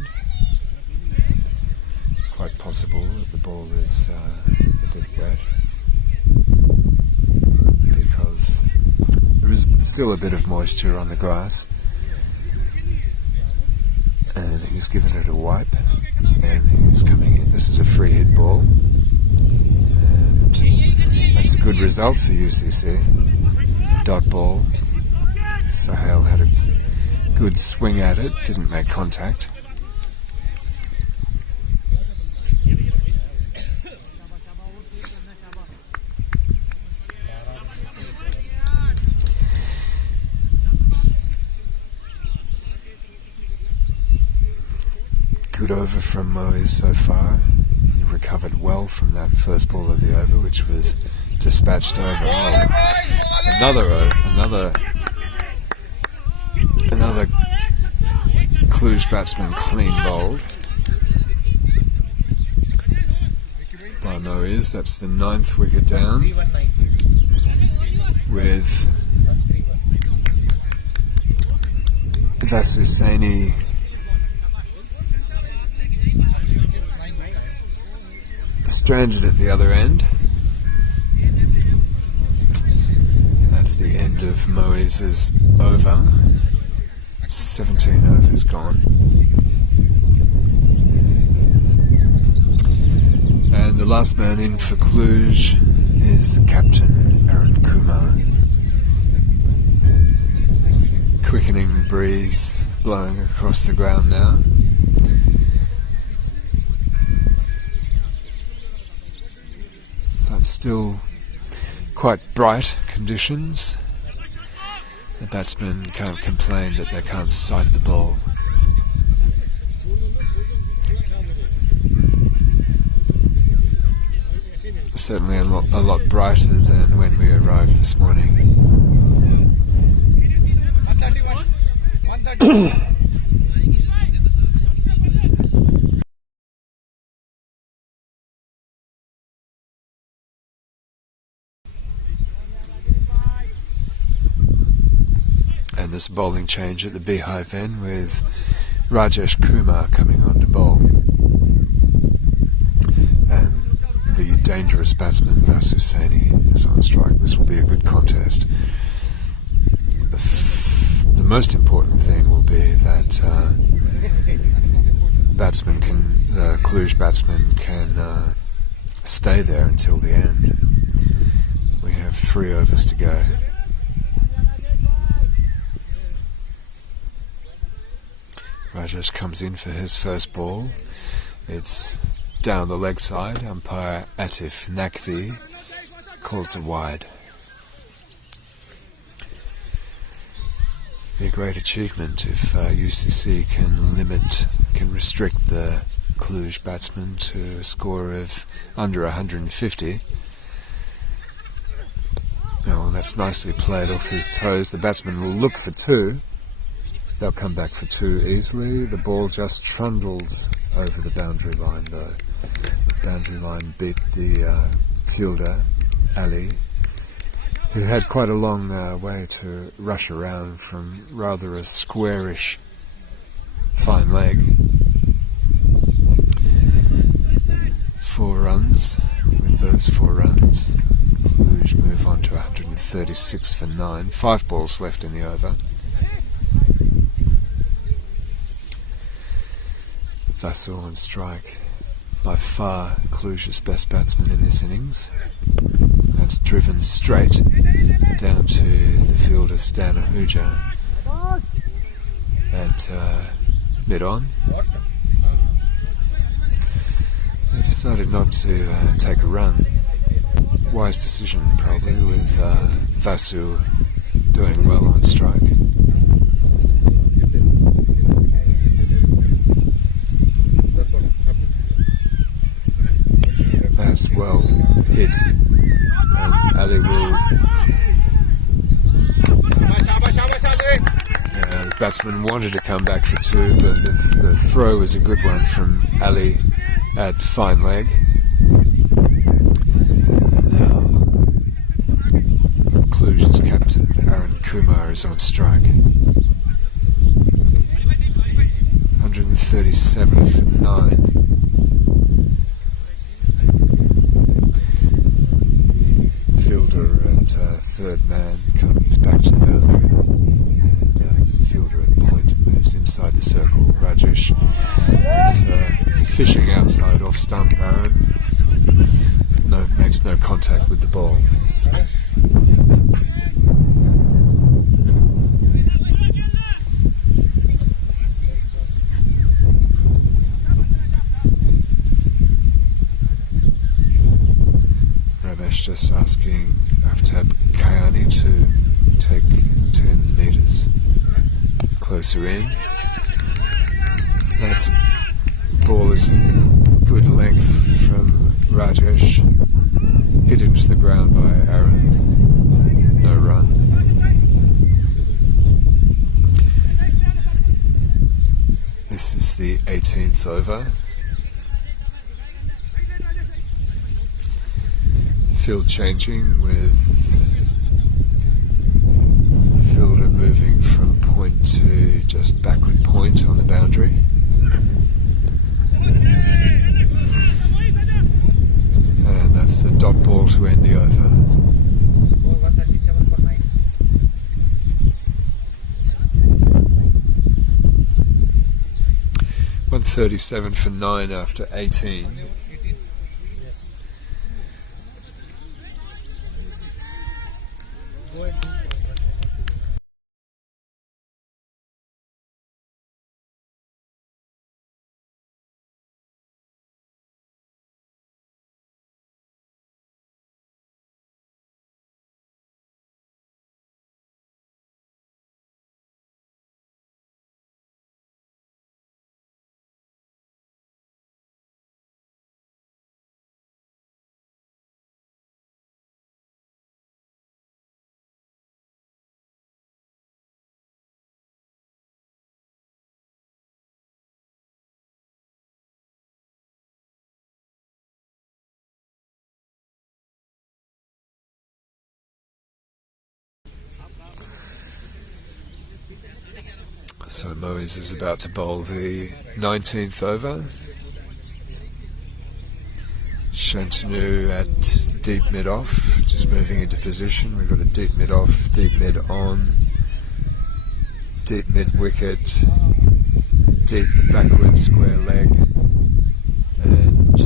It's quite possible that the ball is a bit wet, because there is still a bit of moisture on the grass, and he's given it a wipe, and he's coming in. This is a free hit ball, and that's a good result for UCC. Dot ball. Sahel had a good swing at it, didn't make contact. Good over from Moyes so far. He recovered well from that first ball of the over, which was dispatched over. Oh, another Cluj batsman clean bowled by Moyes. That's the 9th wicket down, with Hussaini stranded at the other end. That's the end of Moyes' over. 17 overs gone. And the last man in for Cluj is the captain, Aaron Kumar. Quickening breeze blowing across the ground now. But still quite bright conditions. The batsmen can't complain that they can't sight the ball. Certainly a lot brighter than when we arrived this morning. 131. And this bowling change at the Beehive end with Rajesh Kumar coming on to bowl. And the dangerous batsman Hussaini is on strike. This will be a good contest. The most important thing will be that the Cluj batsman can stay there until the end. We have 3 overs to go. Rajesh comes in for his first ball. It's down the leg side. Umpire Atif Nakvi calls it wide. Be a great achievement if UCC can restrict the Cluj batsman to a score of under 150. Oh, well, that's nicely played off his toes. The batsman will look for 2. They'll come back for 2 easily. The ball just trundles over the boundary line though. The boundary line beat the fielder, Ali, who had quite a long way to rush around from rather a squarish fine leg. 4 runs. With those 4 runs, Cluj move on to 136 for 9. 5 balls left in the over. Vasil on strike. By far Cluj's best batsman in this innings. That's driven straight down to the fielder Stan Ahuja at mid-on. They decided not to take a run. Wise decision probably, with Vasil doing well on strike. That's well hit, and Ali will. The batsman wanted to come back for two, but the throw was a good one from Ali at fine leg. And now Cluj's captain Aaron Kumar is on strike. 137 for 9. Fielder at third man comes back to the boundary. Fielder at point moves inside the circle. Rajesh is fishing outside off stump. Aaron makes no contact with the ball. Just asking Aftab Kayani to take 10 metres closer in. That ball is good length from Rajesh, hit into the ground by Aaron. No run. This is the 18th over. Field changing, with the fielder moving from point to just backward point on the boundary. And that's the dot ball to end the over. 137 for 9 after 18. So Moise is about to bowl the 19th over. Shantanu at deep mid-off, just moving into position. We've got a deep mid-off, deep mid-on, deep mid-wicket, deep backward square leg, and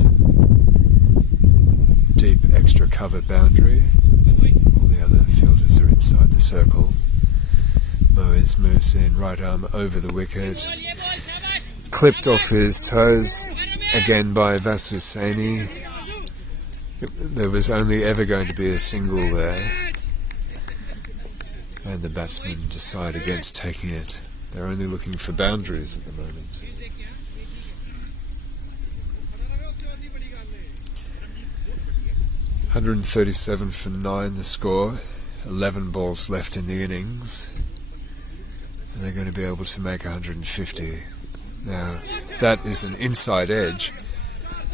deep extra cover boundary. All the other fielders are inside the circle. Moise moves in, right arm over the wicket, clipped off his toes again by Vasu Saini. There was only ever going to be a single there, and the batsmen decide against taking it. They're only looking for boundaries at the moment. $137 for 9 the score, 11 balls left in the innings. And they're going to be able to make 150. Now, that is an inside edge.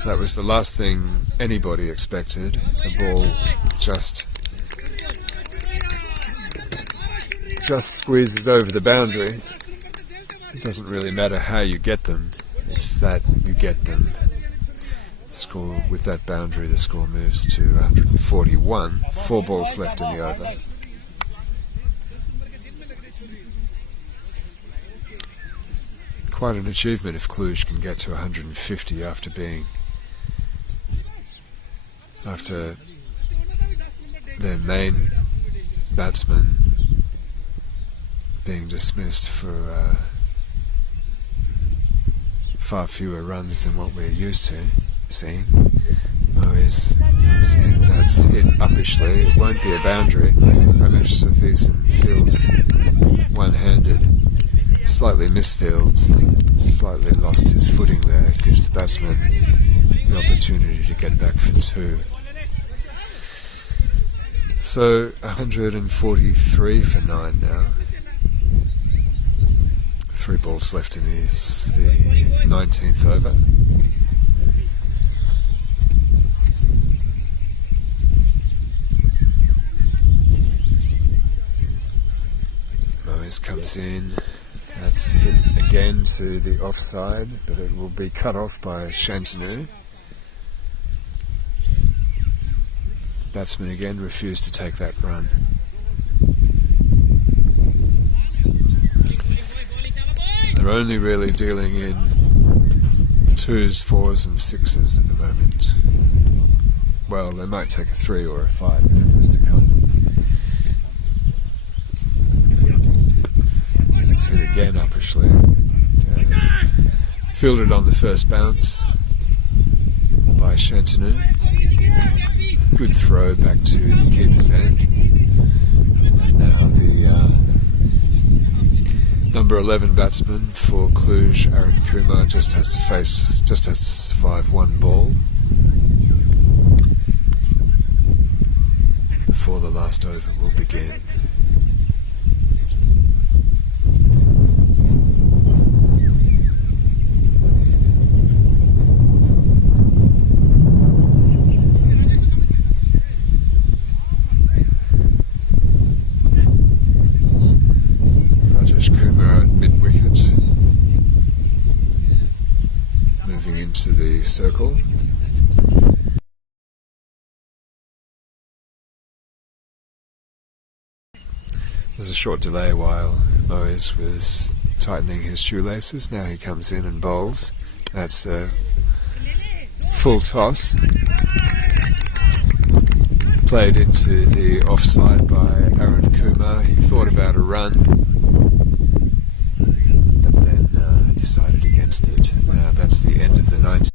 That was the last thing anybody expected. The ball just squeezes over the boundary. It doesn't really matter how you get them. It's that you get them. Score with that boundary, the score moves to 141. 4 balls left in the over. quite an achievement if Cluj can get to 150 after their main batsman being dismissed for far fewer runs than what we're used to seeing. That's hit uppishly. It won't be a boundary. Ramesh Sathiesan fields one-handed, slightly misfields, slightly lost his footing there. It gives the batsman the opportunity to get back for two. So 143 for 9 now. 3 balls left in the 19th over. Moyes comes in. That's hit again to the offside, but it will be cut off by Shantanu. The batsman again refused to take that run. They're only really dealing in 2s, 4s and 6s at the moment. Well, they might take a 3 or a 5 if it was to come. It's hit again uppishly. Fielded on the first bounce by Shantanu. Good throw back to the keeper's end. And now the number 11 batsman for Cluj, Aaron Kumar, just has to survive 1 ball before the last over will begin. Into the circle. There's a short delay while Moyes was tightening his shoelaces. Now he comes in and bowls. That's a full toss. Played into the offside by Aaron Kumar. He thought about a run, but then decided against it. Now that's the end of the 9th.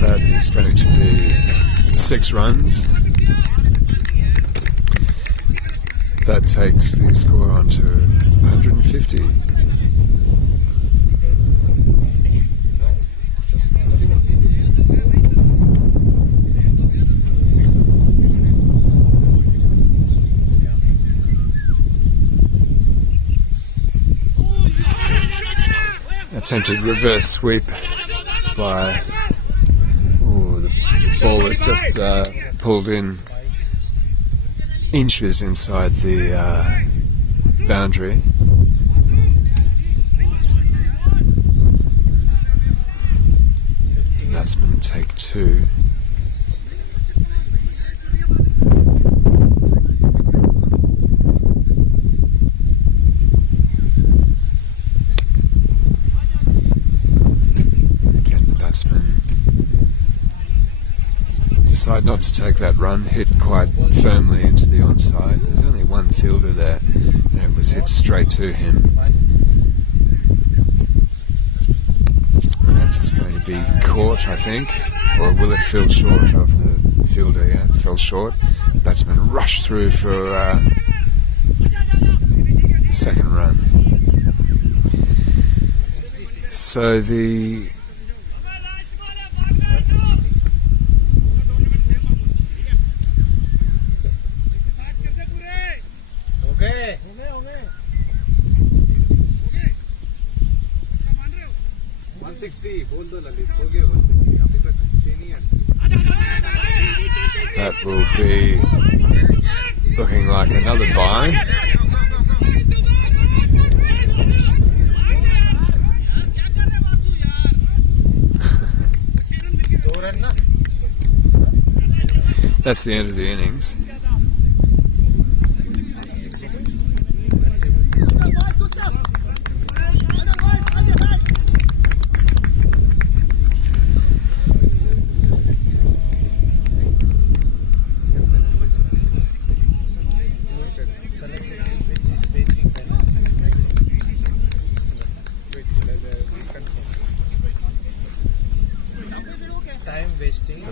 That is going to be 6 runs. That takes the score on to 150. Attempted reverse sweep by the ball was just pulled in inches inside the boundary. Batsman take 2. Decide not to take that run, hit quite firmly into the onside. There's only 1 fielder there, and it was hit straight to him. And that's going to be caught, I think, or will it fell short of the fielder? Yeah, it fell short. Batsman rushed through for second run. So the that will be looking like another bye. run na. That's the end of the innings. Time wasting.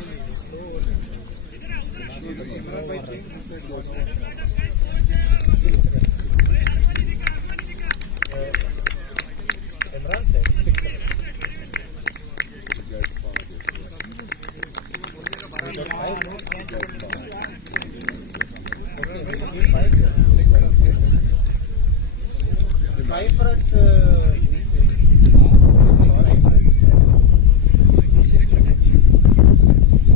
Imran said 6 runs. We got 5, no? Okay, we will give 5 here. 5 runs, we say. 5 runs.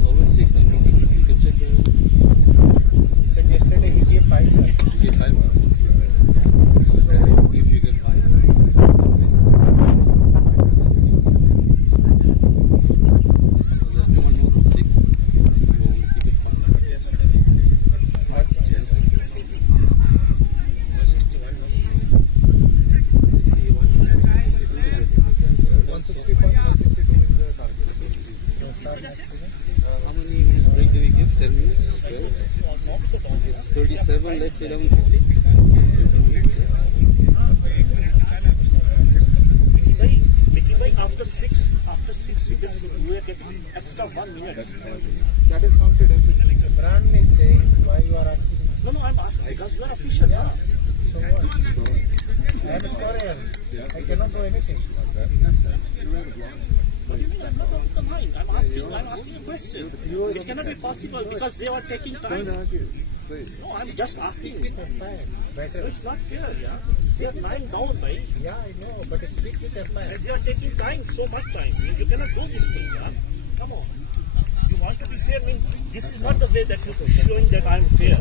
Always 6. You can check the. He said yesterday he gave 5 runs. You get 5 runs. So if you get 5, that's great. Because everyone knows it's 6. You only keep it 5. Yes. 161, 162 is the target. How many minutes break do we give? 10 minutes? 12? It's 37, let's say 11:50. 13 minutes, yeah. After six wickets, you are getting extra 1 minute. That is counted everything. Imran is saying why you are asking. No, I'm asking because you are official. Yeah. So what? I am a historian. I cannot do anything. What do you mean? I'm not out of the mind. I'm asking a question. It cannot be possible because they are taking time. Don't argue, please. No, I'm just asking. Empire. Better. It's not fair, yeah. They are lying down, right? Yeah, I know, but speak with Empire. They are taking time, so much time. You cannot do this thing, yeah. Come on. You want to be fair? I mean, this is not the way that you're showing that I'm fair.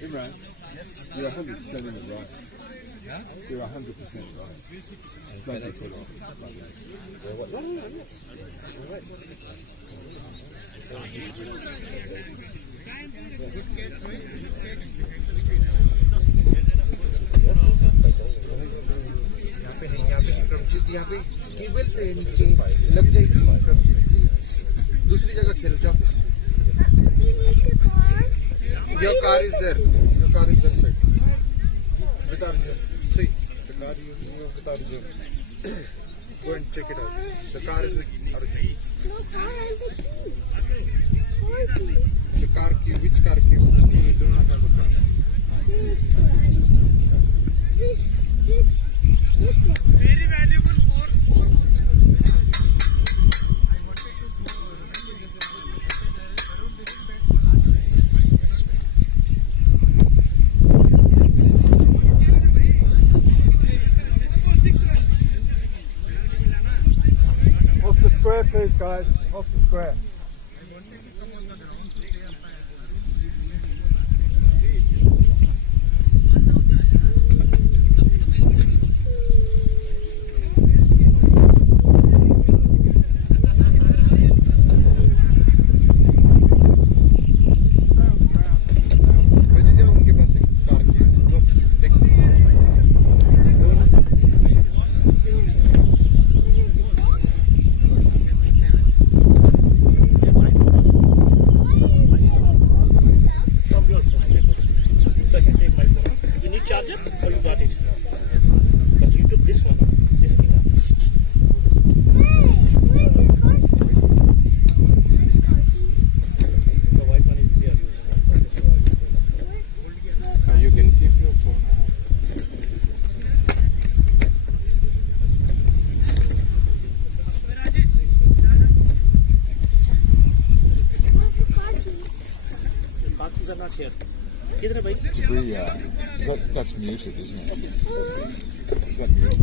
Imran, you're 100% in the right. Yeah? You're 100% right. Don't be put off. No, I'm not. All right. यहाँ पे cable से नीचे लग जाएगी दूसरी जगह खेलो जाओ Your car is there. Your car is that side. With Arjun. See, the car you have with Arjun. Go and check it out. The car is with Arjun. The car key. Which car key? You do not have a car. Very valuable for Off the square, please, guys. Off the square. भेज दिया उनके पास एक car की। लो, देख। From your phone. So I can take my phone. You need charger or you got it? But you took this one, this thing. The white one is we are using. You can keep your phone. The car keys are not here. किधर है भाई? That's muted, isn't it? Is that muted?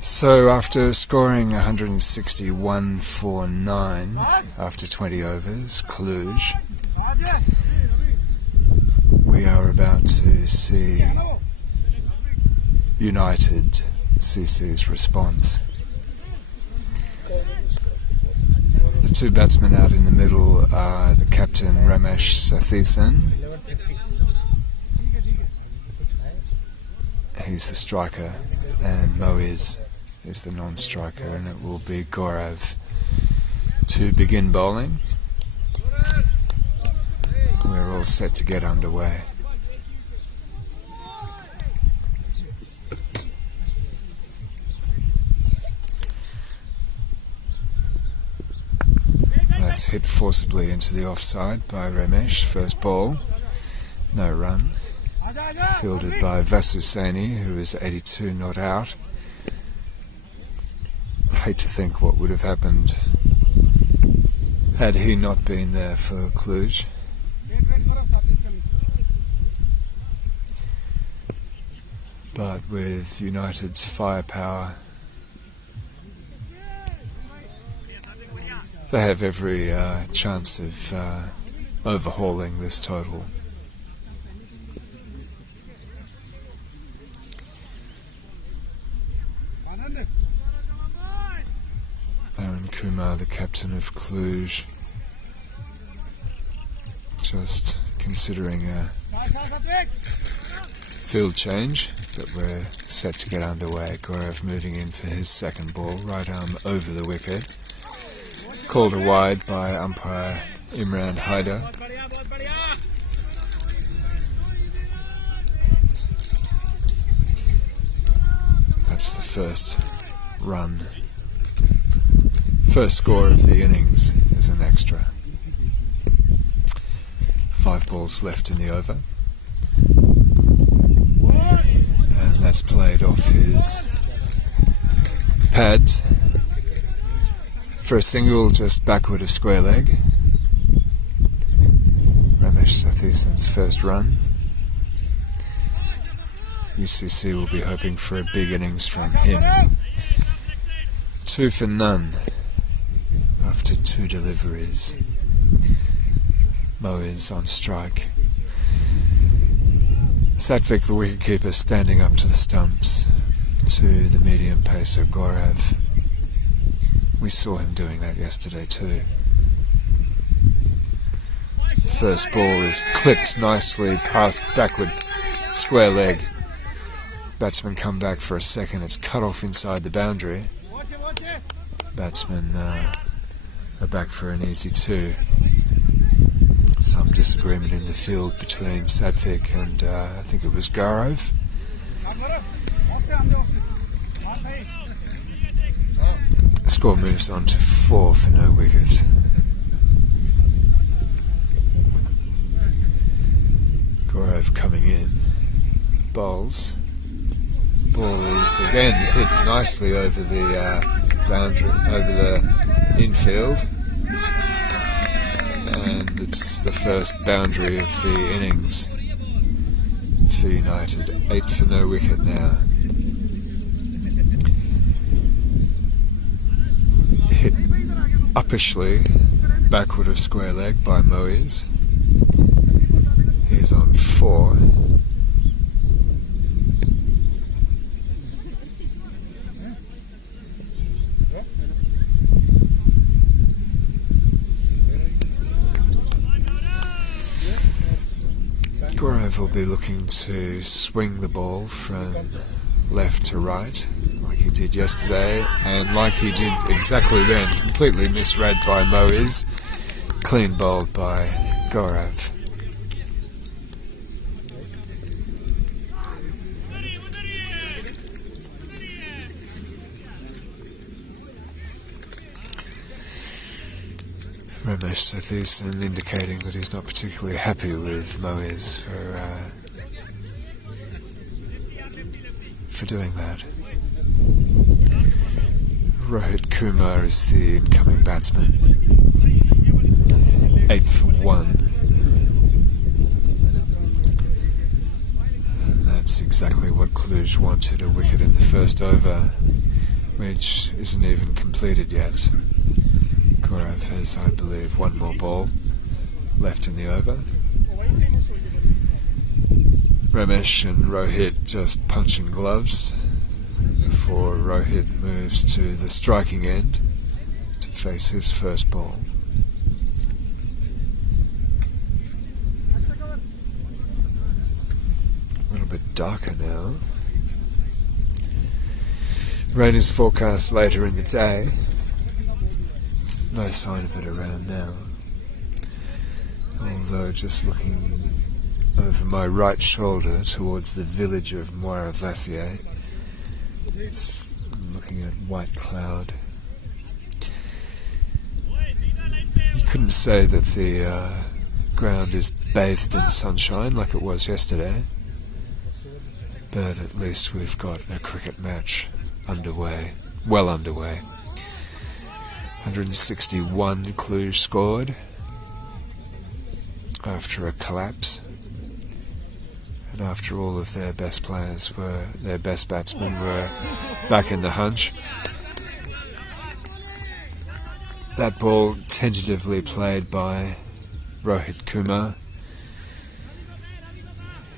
So after scoring 161 for 9 after 20 overs, Cluj, we are about to see United CC's response. The two batsmen out in the middle are the captain Ramesh Sathiesan. He's the striker, and Moiz is the non-striker, and it will be Gaurav to begin bowling. We're all set to get underway. That's hit forcibly into the offside by Ramesh. First ball, no run. Fielded by Vasu Saini, who is 82 not out. I hate to think what would have happened had he not been there for Cluj. But with United's firepower, they have every chance of overhauling this total. Kumar, the captain of Cluj, just considering a field change, but we're set to get underway. Gaurav moving in for his second ball, right arm over the wicket, called a wide by umpire Imran Haider. That's the first run. First score of the innings is an extra. 5 balls left in the over. And that's played off his pads for a single just backward of square leg. Ramesh Sathiesan's first run. UCC will be hoping for a big innings from him. 2 for none. After 2 deliveries. Moiz on strike. Satvik, the wicketkeeper, standing up to the stumps to the medium pacer Gaurav. We saw him doing that yesterday too. First ball is clipped nicely past backward square leg. Batsman come back for a second. It's cut off inside the boundary. Batsman are back for an easy 2. Some disagreement in the field between Satvik and I think it was Gaurav. The score moves on to 4 for no wicket. Gaurav coming in, bowls. Ball is again hit nicely over the boundary, over the infield, and it's the first boundary of the innings for United. 8 for no wicket now. Hit uppishly backward of square leg by Moiz. He's on 4. Gaurav will be looking to swing the ball from left to right, like he did yesterday, and like he did exactly then, completely misread by Moiz, clean bowled by Gaurav. Ramesh Sathiesan indicating that he's not particularly happy with Moiz for doing that. Rohit Kumar is the incoming batsman. 8 for 1. That's exactly what Cluj wanted, a wicket in the first over, which isn't even completed yet. Gaurav has, I believe, one more ball left in the over. Ramesh and Rohit just punching gloves before Rohit moves to the striking end to face his first ball. A little bit darker now. Rain is forecast later in the day. No sign of it around now. Although just looking over my right shoulder towards the village of MainEvent, looking at white cloud. You couldn't say that the ground is bathed in sunshine like it was yesterday, but at least we've got a cricket match underway, well underway. 161 Cluj scored after a collapse, and after all of their best players were, their best batsmen were back in the hunch. That ball tentatively played by Rohit Kumar.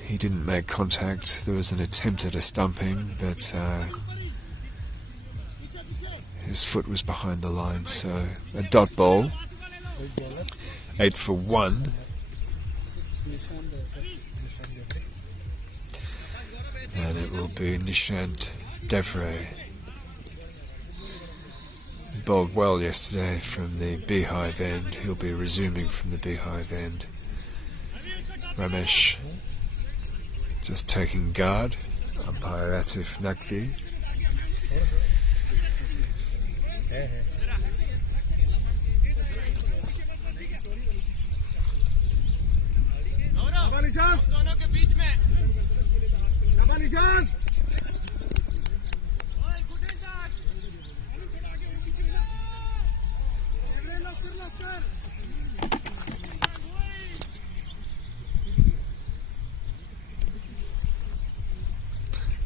He didn't make contact. There was an attempt at a stumping, but his foot was behind the line, so a dot ball. 8 for 1. And it will be Nishant Devre. Bowled well yesterday from the beehive end. He'll be resuming from the beehive end. Ramesh just taking guard. Umpire Atif Naqvi.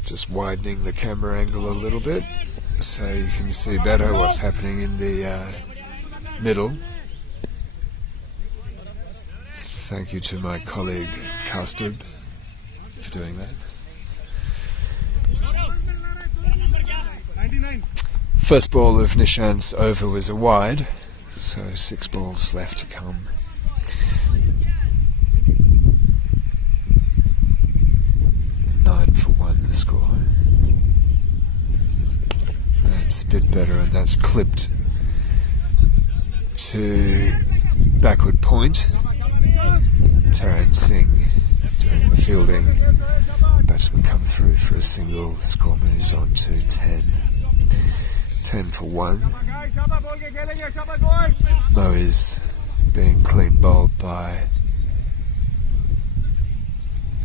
Just widening the camera angle a little bit so you can see better what's happening in the middle. Thank you to my colleague Kaustubh for doing that. First ball of Nishant's over was a wide, so 6 balls left to come. For 1 the score. That's a bit better, and that's clipped to backward point. Singh doing the fielding. Batsman come through for a single. The score moves on to 10. 10 for 1. Mo is being clean bowled by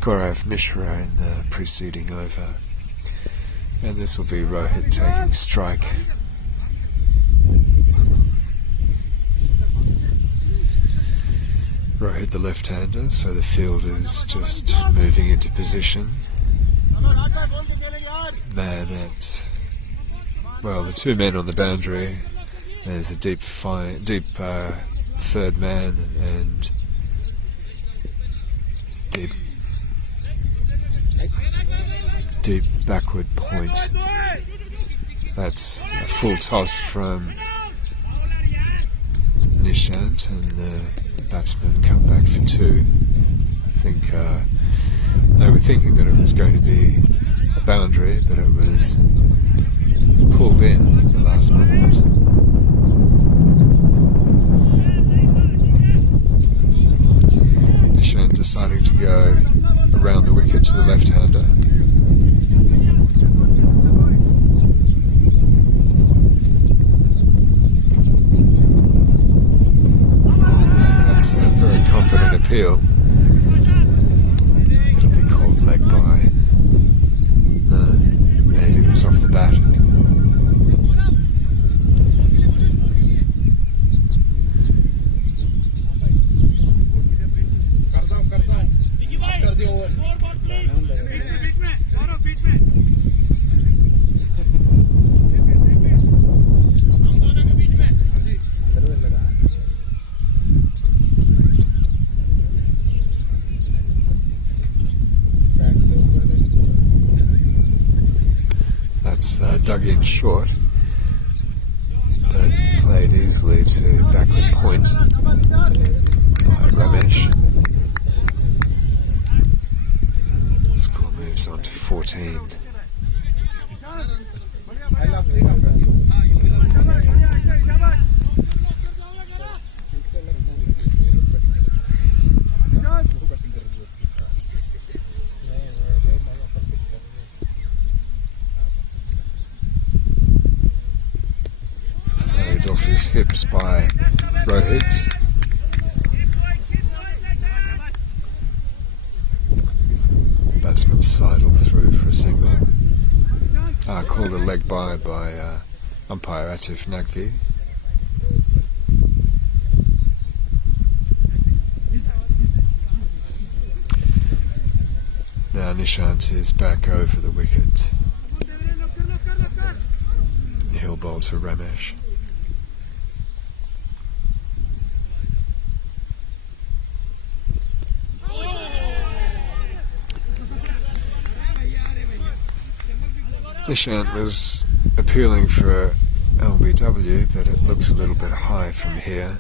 Gaurav Mishra in the preceding over, and this will be Rohit taking strike. Rohit the left-hander, so the field is just moving into position. Man at, well, the 2 men on the boundary. There's a deep third man and deep backward point. That's a full toss from Nishant, and the batsmen come back for 2. I think they were thinking that it was going to be a boundary, but it was pulled in at the last moment. Nishant deciding to go around the wicket to the left-hander. That's a very confident appeal. It'll be called leg by. No, maybe it was off the bat. dug in short, but played easily to backward point by Ramesh. Score moves on to 14. Laid off his hips by Rohit. Batsman sidled through for a single. Called a leg by umpire Atif Naqvi. Now Nishant is back over the wicket. He'll bowl to Ramesh. Nishant was appealing for LBW, but it looked a little bit high from here.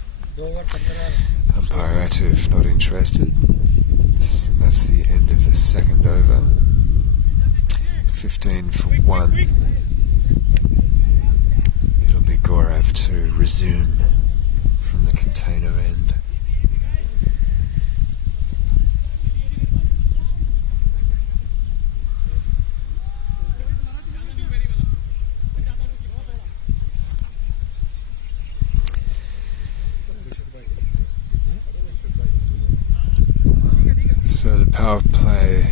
Umpire Atif not interested. That's the end of the second over. 15 for 1. It'll be Gaurav to resume from the container end. So the power play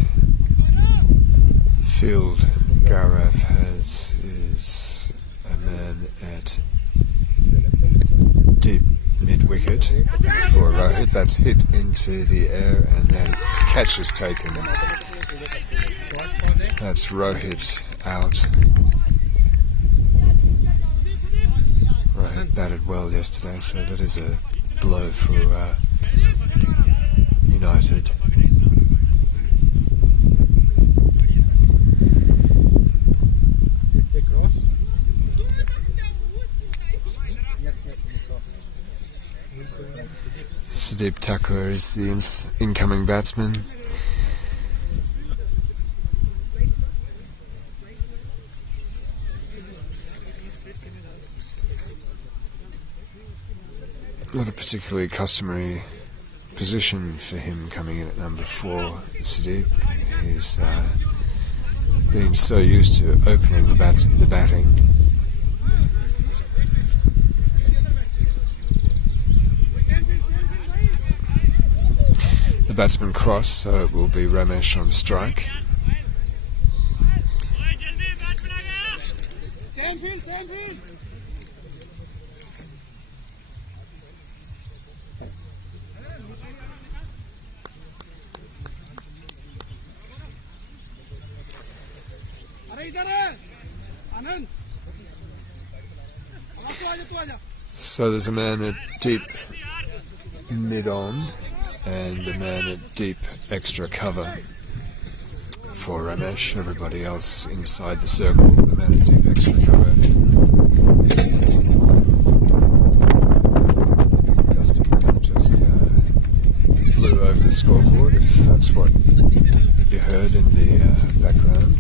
field Gaurav has is a man at deep mid-wicket for Rohit. That's hit into the air and then catch is taken. That's Rohit out. Rohit batted well yesterday, so that is a blow for United. Sudeep Thakur is the incoming batsman. Not a particularly customary position for him coming in at number 4, Sudeep. He's been so used to opening the batting. The batsman cross, so it will be Ramesh on strike. So there's a man at deep mid-on and a man at deep extra cover for Ramesh. Everybody else inside the circle. The man at deep extra cover. Big gust of wind just blew over the scoreboard, if that's what you heard in the background.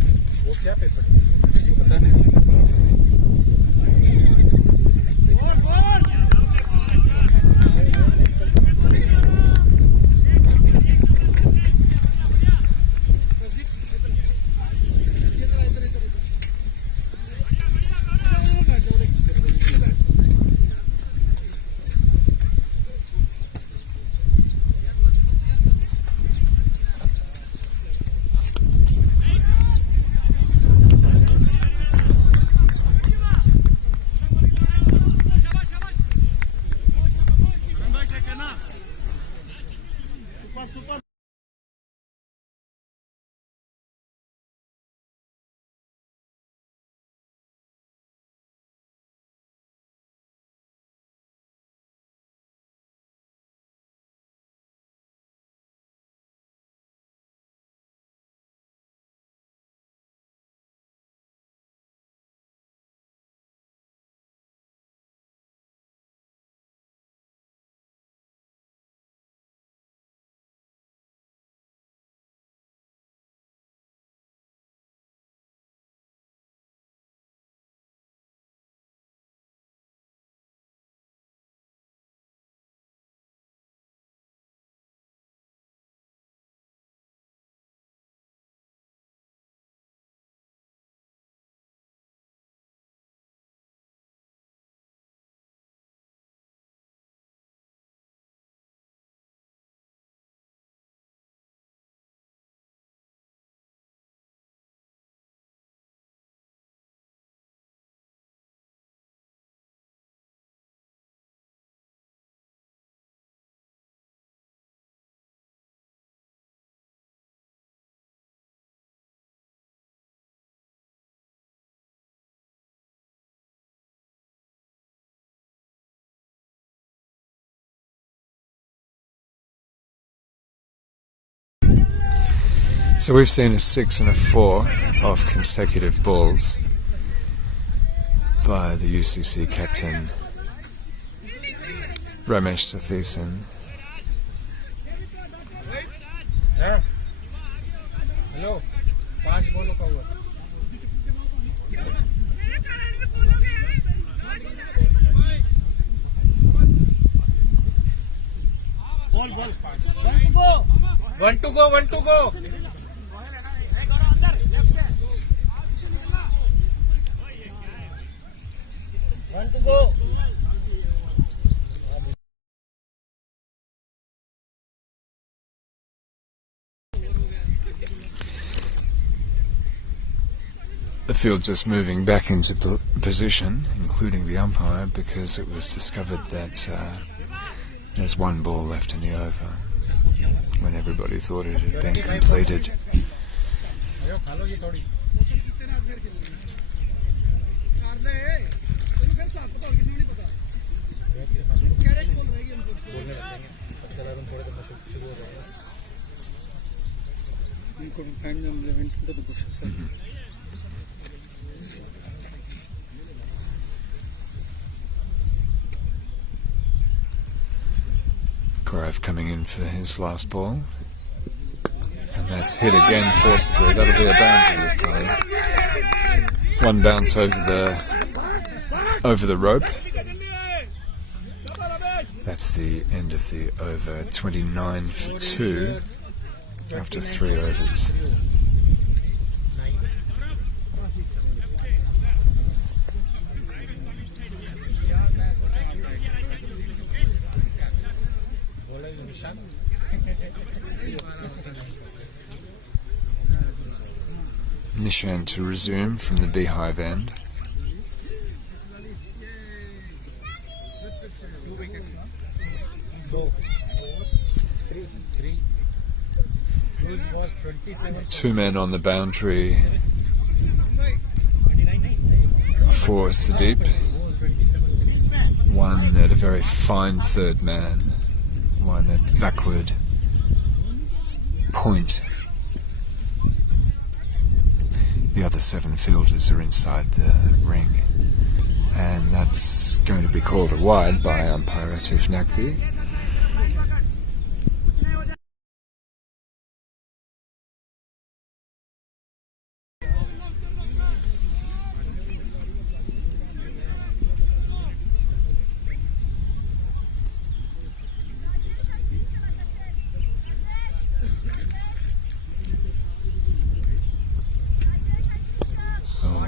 So we've seen a 6 and a 4 off consecutive balls by the UCC captain Ramesh Sathisan. Hello. 5 ball का हुआ. Ball. 1 to go. 1 to go. The field just moving back into position, including the umpire, because it was discovered that there's 1 ball left in the over when everybody thought it had been completed. We couldn't find them, they went into the bushes. Cluj coming in for his last ball, and that's hit again forcibly. That'll be a boundary this time. 1 bounce over the rope. That's the end of the over. 29 for 2 after 3 overs. Nishant to resume from the beehive end. Two men on the boundary for Sudeep. 1 at a very fine third man. 1 at backward point. The other 7 fielders are inside the ring, and that's going to be called a wide by umpire Atif Naqvi.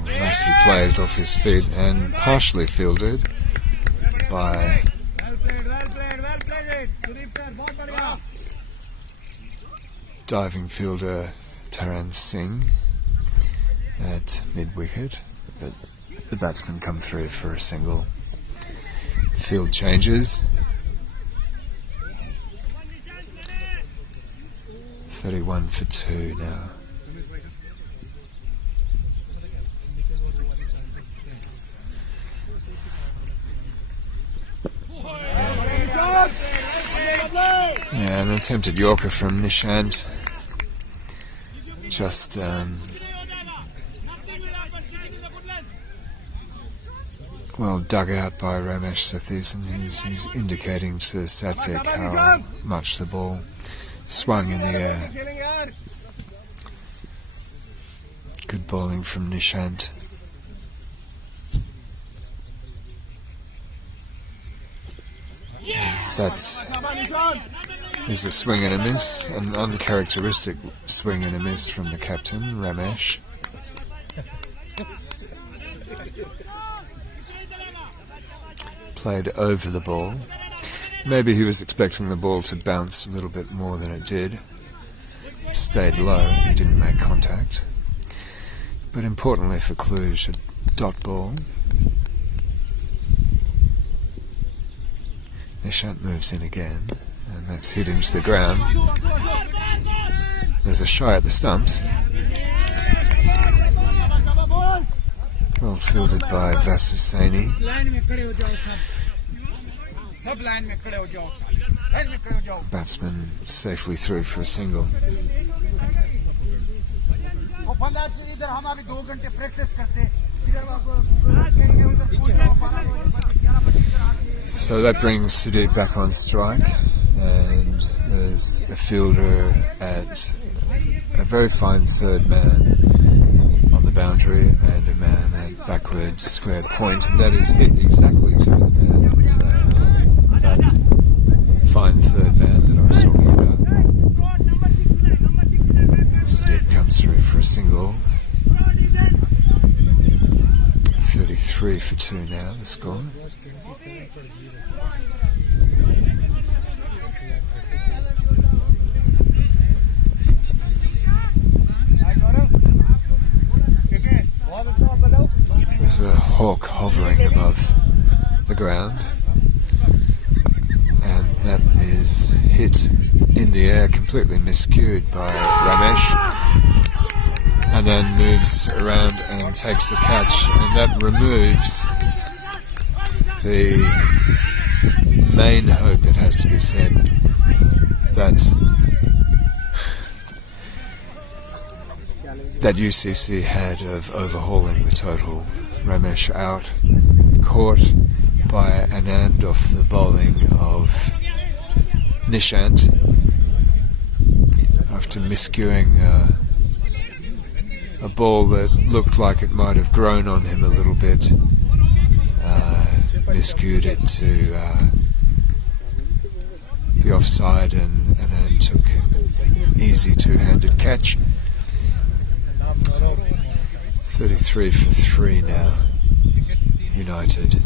Nicely played off his feet and partially fielded by diving fielder Taran Singh at mid-wicket, but the batsman come through for a single. Field changes. 31 for 2 now. Yeah, an attempted Yorker from Nishant. Just well dug out by Ramesh Sathisan. He's indicating to Satvik how much the ball swung in the air. Good bowling from Nishant. That's is a swing and a miss, an uncharacteristic swing and a miss from the captain, Ramesh. Played over the ball. Maybe he was expecting the ball to bounce a little bit more than it did. It stayed low, it didn't make contact. But importantly for Cluj, a dot ball. Nishant moves in again, and that's hit into the ground. There's a shy at the stumps. Well fielded by Vasu Saini. Batsman safely through for a single. So that brings Sudeep back on strike, and there's a fielder at a very fine third man on the boundary and a man at backward square point, and that is hit exactly to the man that fine third man that I was talking about. Sudeep comes through for a single. 33 for 2 now, the score. There's a hawk hovering above the ground, and that is hit in the air, completely miscued by Ramesh, and then moves around and takes the catch, and that removes the main hope, it has to be said, that UCC had of overhauling the total. Ramesh out, caught by Anand off the bowling of Nishant after miscuing a ball that looked like it might have grown on him a little bit. Miscued it to the offside, and Anand took easy two-handed catch. 33 for 3 now, United.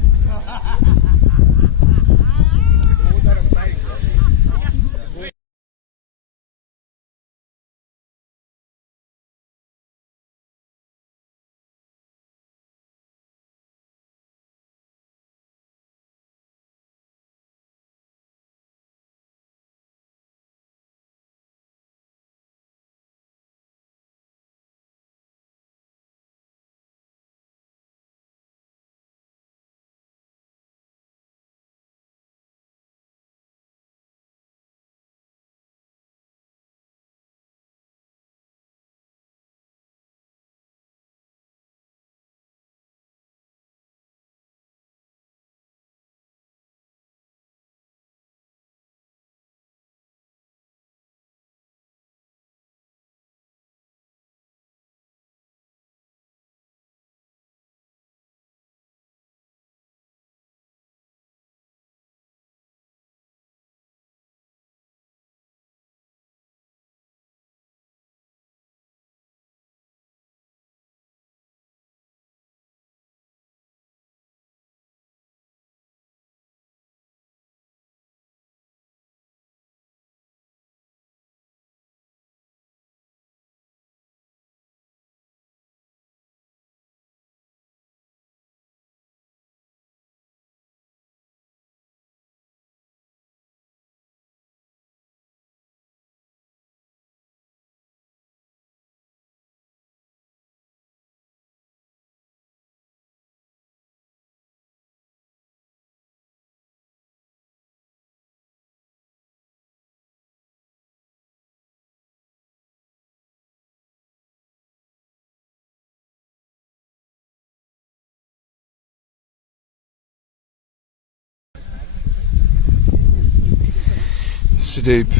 Sudeep,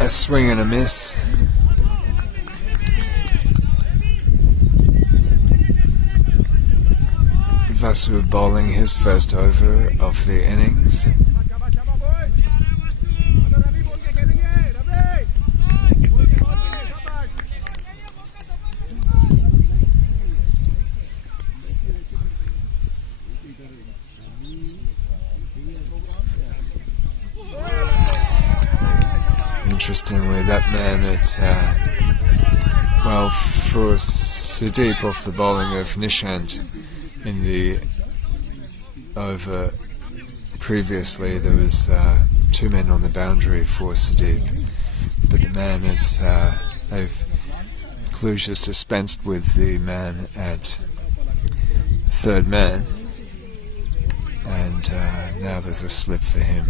a swing and a miss. Vasu bowling his first over of the innings. Interestingly, that man well, for Sudeep off the bowling of Nishant in the over previously, there was 2 men on the boundary for Sudeep, but the man at Cluj has dispensed with the man at third man, and now there's a slip for him.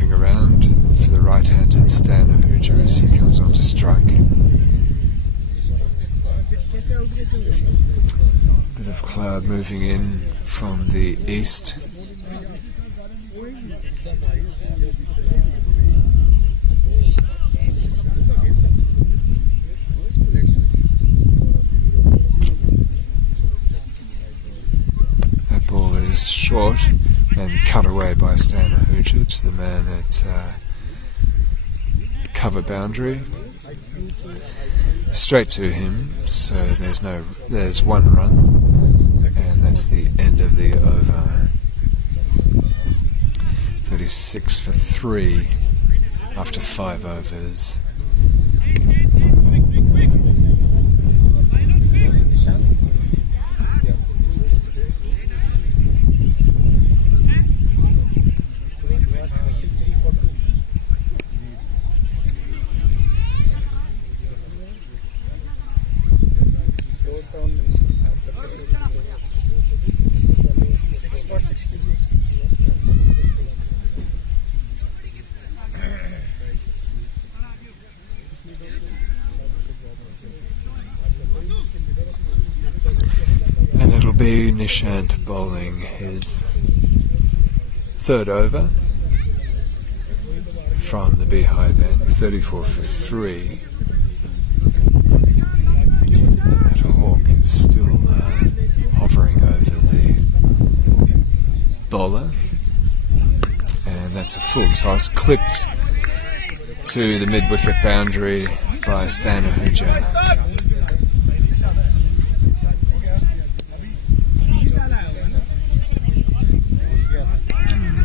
moving around for the right-handed Stanahuja as he comes on to strike. Bit of cloud moving in from the east. That ball is short and cut away by Stanahuja to the man at cover boundary. Straight to him, so there's one run, and that's the end of the over. 36 for 3 after 5 overs. And it'll be Nishant bowling his third over from the beehive end, 34 for 3. That hawk is still hovering over the bowler, and that's a full toss, clipped to the mid-wicket boundary by Stanahuja.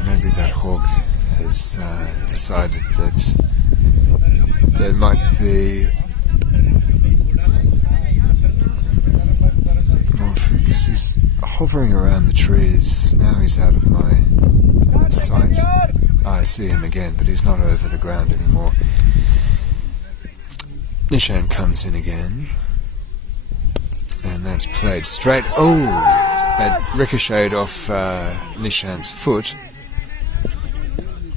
Maybe that hawk has decided that there might be more, because he's hovering around the trees. Now he's out of my sight. I see him again, but he's not over the ground anymore. Nishant comes in again, and that's played straight. Oh, that ricocheted off Nishant's foot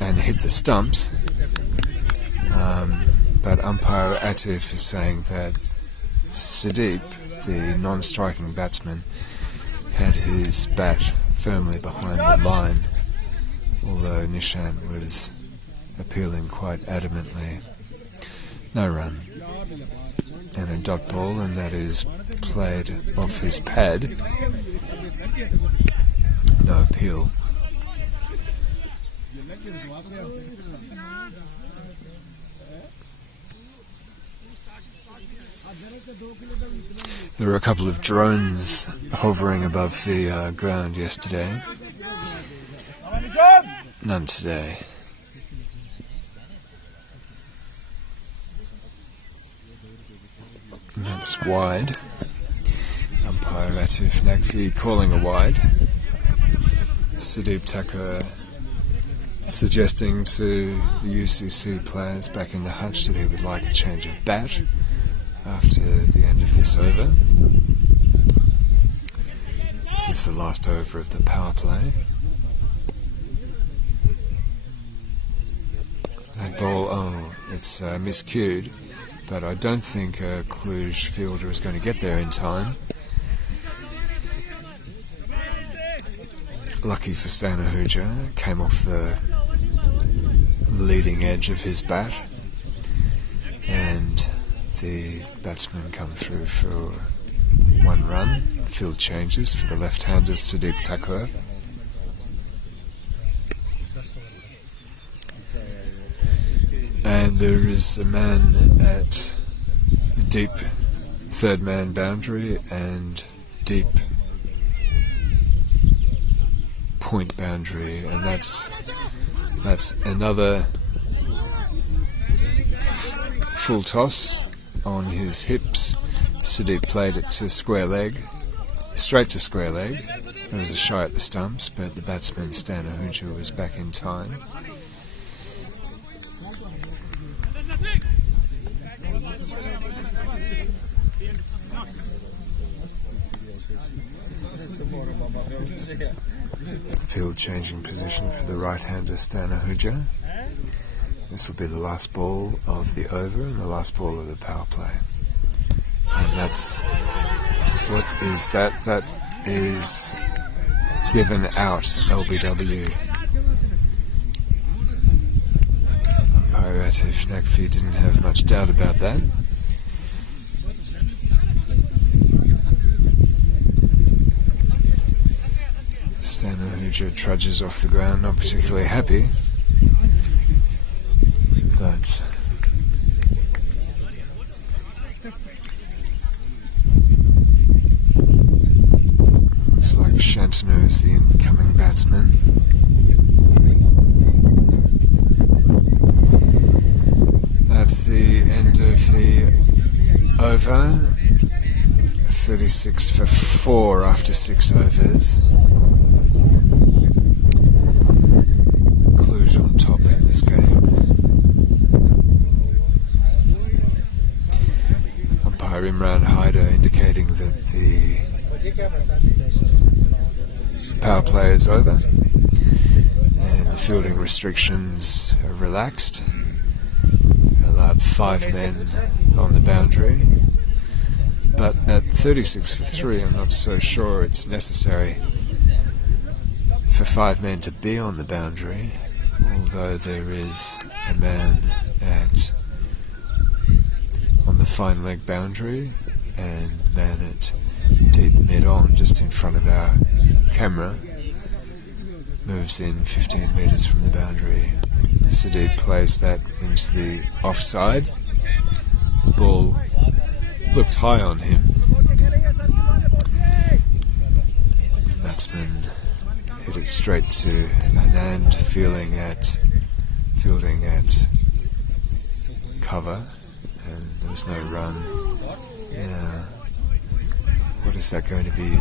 and hit the stumps. But umpire Atif is saying that Sudeep, the non-striking batsman, had his bat firmly behind the line, although Nishant was appealing quite adamantly. No run. And a dot ball, and that is played off his pad. No appeal. There were a couple of drones hovering above the ground yesterday. None today. And that's wide. Umpire Atif Naqvi calling a wide. Sudeep Thakur suggesting to the UCC players back in the hutch that he would like a change of bat after the end of this over. This is the last over of the power play. That ball, it's miscued, but I don't think a Cluj fielder is going to get there in time. Lucky for Stanahuja, came off the leading edge of his bat, and the batsmen come through for one run. Field changes for the left-hander Sudeep Thakur. And there is a man at deep third man boundary and deep point boundary, and that's another full toss on his hips. Sudeep played it to square leg, straight to square leg. There was a shy at the stumps, but the batsman Stanahuja was back in time. Field changing position for the right-hander Stanahuja. This will be the last ball of the over and the last ball of the power play. And that's what is that? That is given out LBW. Umpire Atif Naqvi didn't have much doubt about that. Stano Hujo trudges off the ground, not particularly happy, but looks like Shantanu is the incoming batsman. That's the end of the over. 36 for 4 after 6 overs. Cluj on top in this game. Umpire Imran Haider indicating that the power play is over and the fielding restrictions are relaxed. Allowed 5 men on the boundary. But at 36 for 3, I'm not so sure it's necessary for 5 men to be on the boundary, although there is a man on the fine leg boundary and a man at deep mid-on just in front of our camera, moves in 15 metres from the boundary. Sadiq plays that into the offside. The ball looked high on him. Batsman hit it straight to Anand, fielding at cover, and there was no run. Yeah. What is that going to be?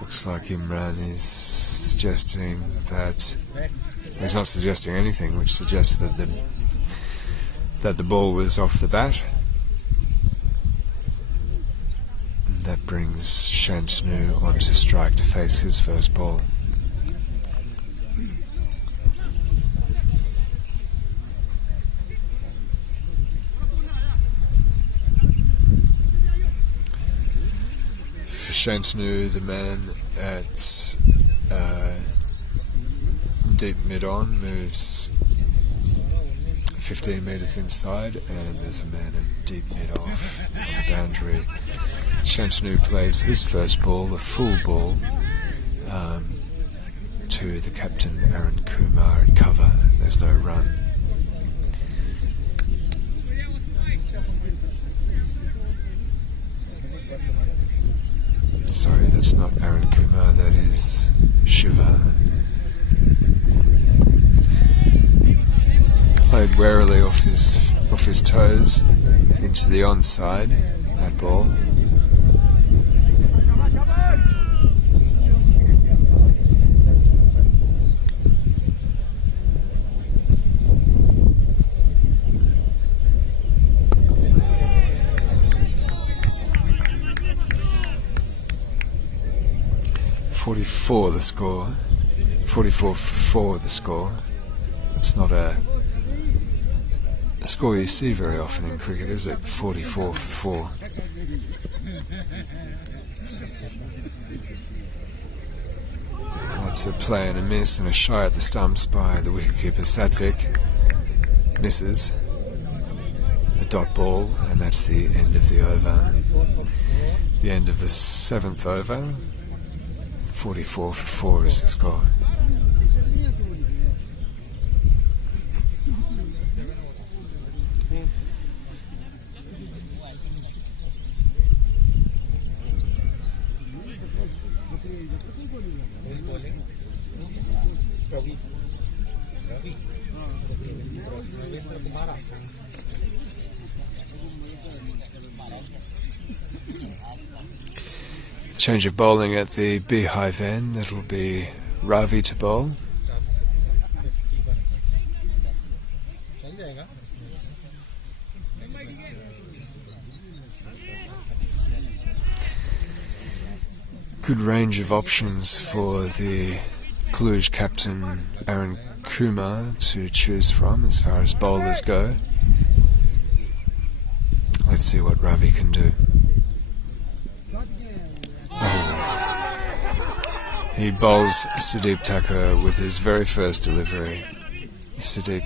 Looks like Imran is suggesting that he's not suggesting anything, which suggests that the ball was off the bat. And that brings Shantanu onto strike to face his first ball. For Shantanu, the man at deep mid-on moves 15 metres inside, and there's a man at deep mid-off on the boundary. Shantanu plays his first ball, a full ball, to the captain Aaron Kumar at cover. There's no run. Sorry, that's not Aaron Kumar, that is Shiva. Played warily off his toes into the onside, that ball. .44 the score. 44 for 4 the score. It's not a score you see very often in cricket, is it? 44 for 4. That's a play and a miss and a shy at the stumps by the wicketkeeper Sadvik. Misses. A dot ball, and that's the end of the over. The end of the 7th over. 44 for 4 is the score. Change of bowling at the Beehive end. That'll be Ravi to bowl. Good range of options for the Cluj captain Aaron Kumar to choose from as far as bowlers go. Let's see what Ravi can do. Oh. He bowls Sudeep Thakur with his very first delivery. Sudeep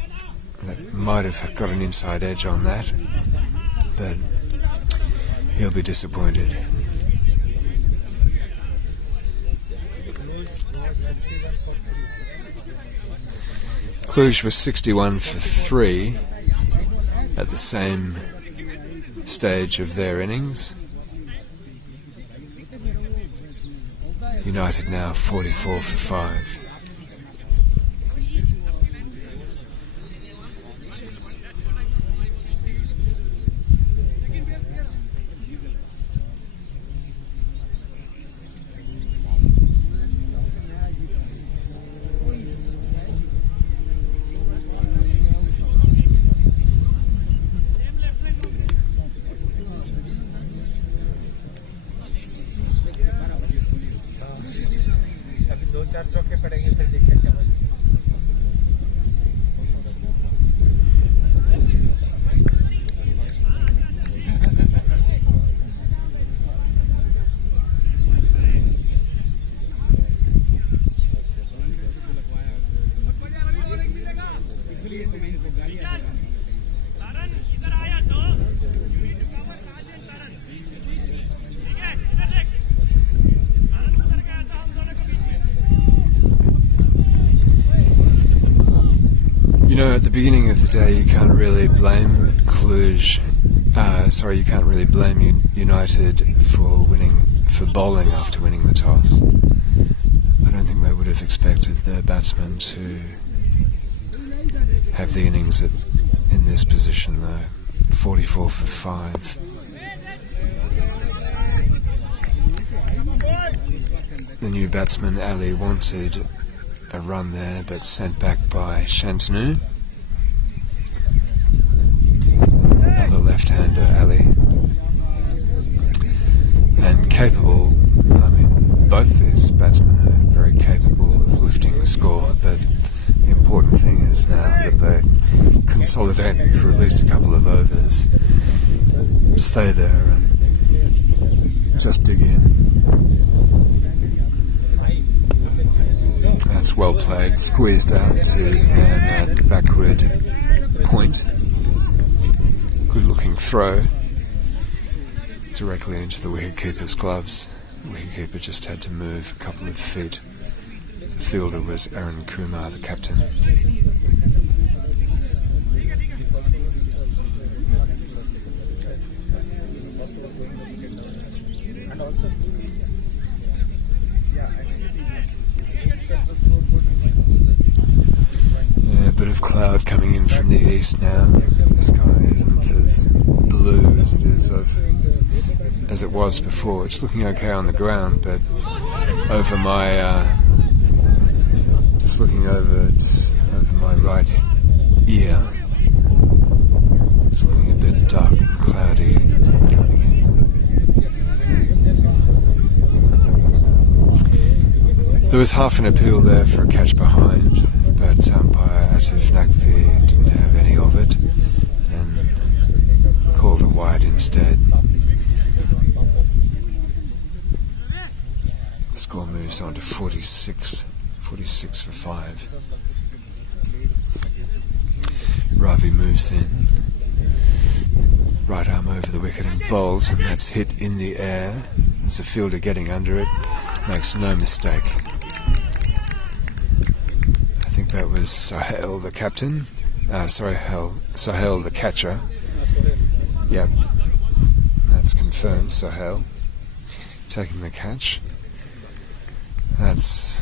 might have got an inside edge on that, but he'll be disappointed. Cluj was 61 for 3 at the same stage of their innings. United now 44 for 5. You know, at the beginning of the day, you can't really blame you can't really blame United for bowling after winning the toss. I don't think they would have expected their batsmen to have the innings in this position, though. 44 for 5. The new batsman, Ali, wanted a run there, but sent back by Shantanu. Another left-hander, Ali. And capable, both these batsmen are very capable of lifting the score, but the important thing is now that they consolidate for at least a couple of overs, stay there and just dig in. That's well played, squeezed out to man at backward point. Good looking throw directly into the wicketkeeper's gloves. The wicketkeeper just had to move a couple of feet. The fielder was Aaron Kumar, the captain. Yeah, a bit of cloud coming in from the east now. The sky isn't as blue as it was before. It's looking okay on the ground, but over my just looking over my right ear, it's looking a bit dark and cloudy coming in. There was half an appeal there for a catch behind, but umpire Atif Naqvi didn't have any of it and called it wide instead. The score moves on to 46 for 5. Ravi moves in, right arm over the wicket and bowls, and that's hit in the air. There's a fielder getting under it, makes no mistake. I think that was Sahel, the captain. Sahel, the catcher. Yep, that's confirmed. Sahel taking the catch. That's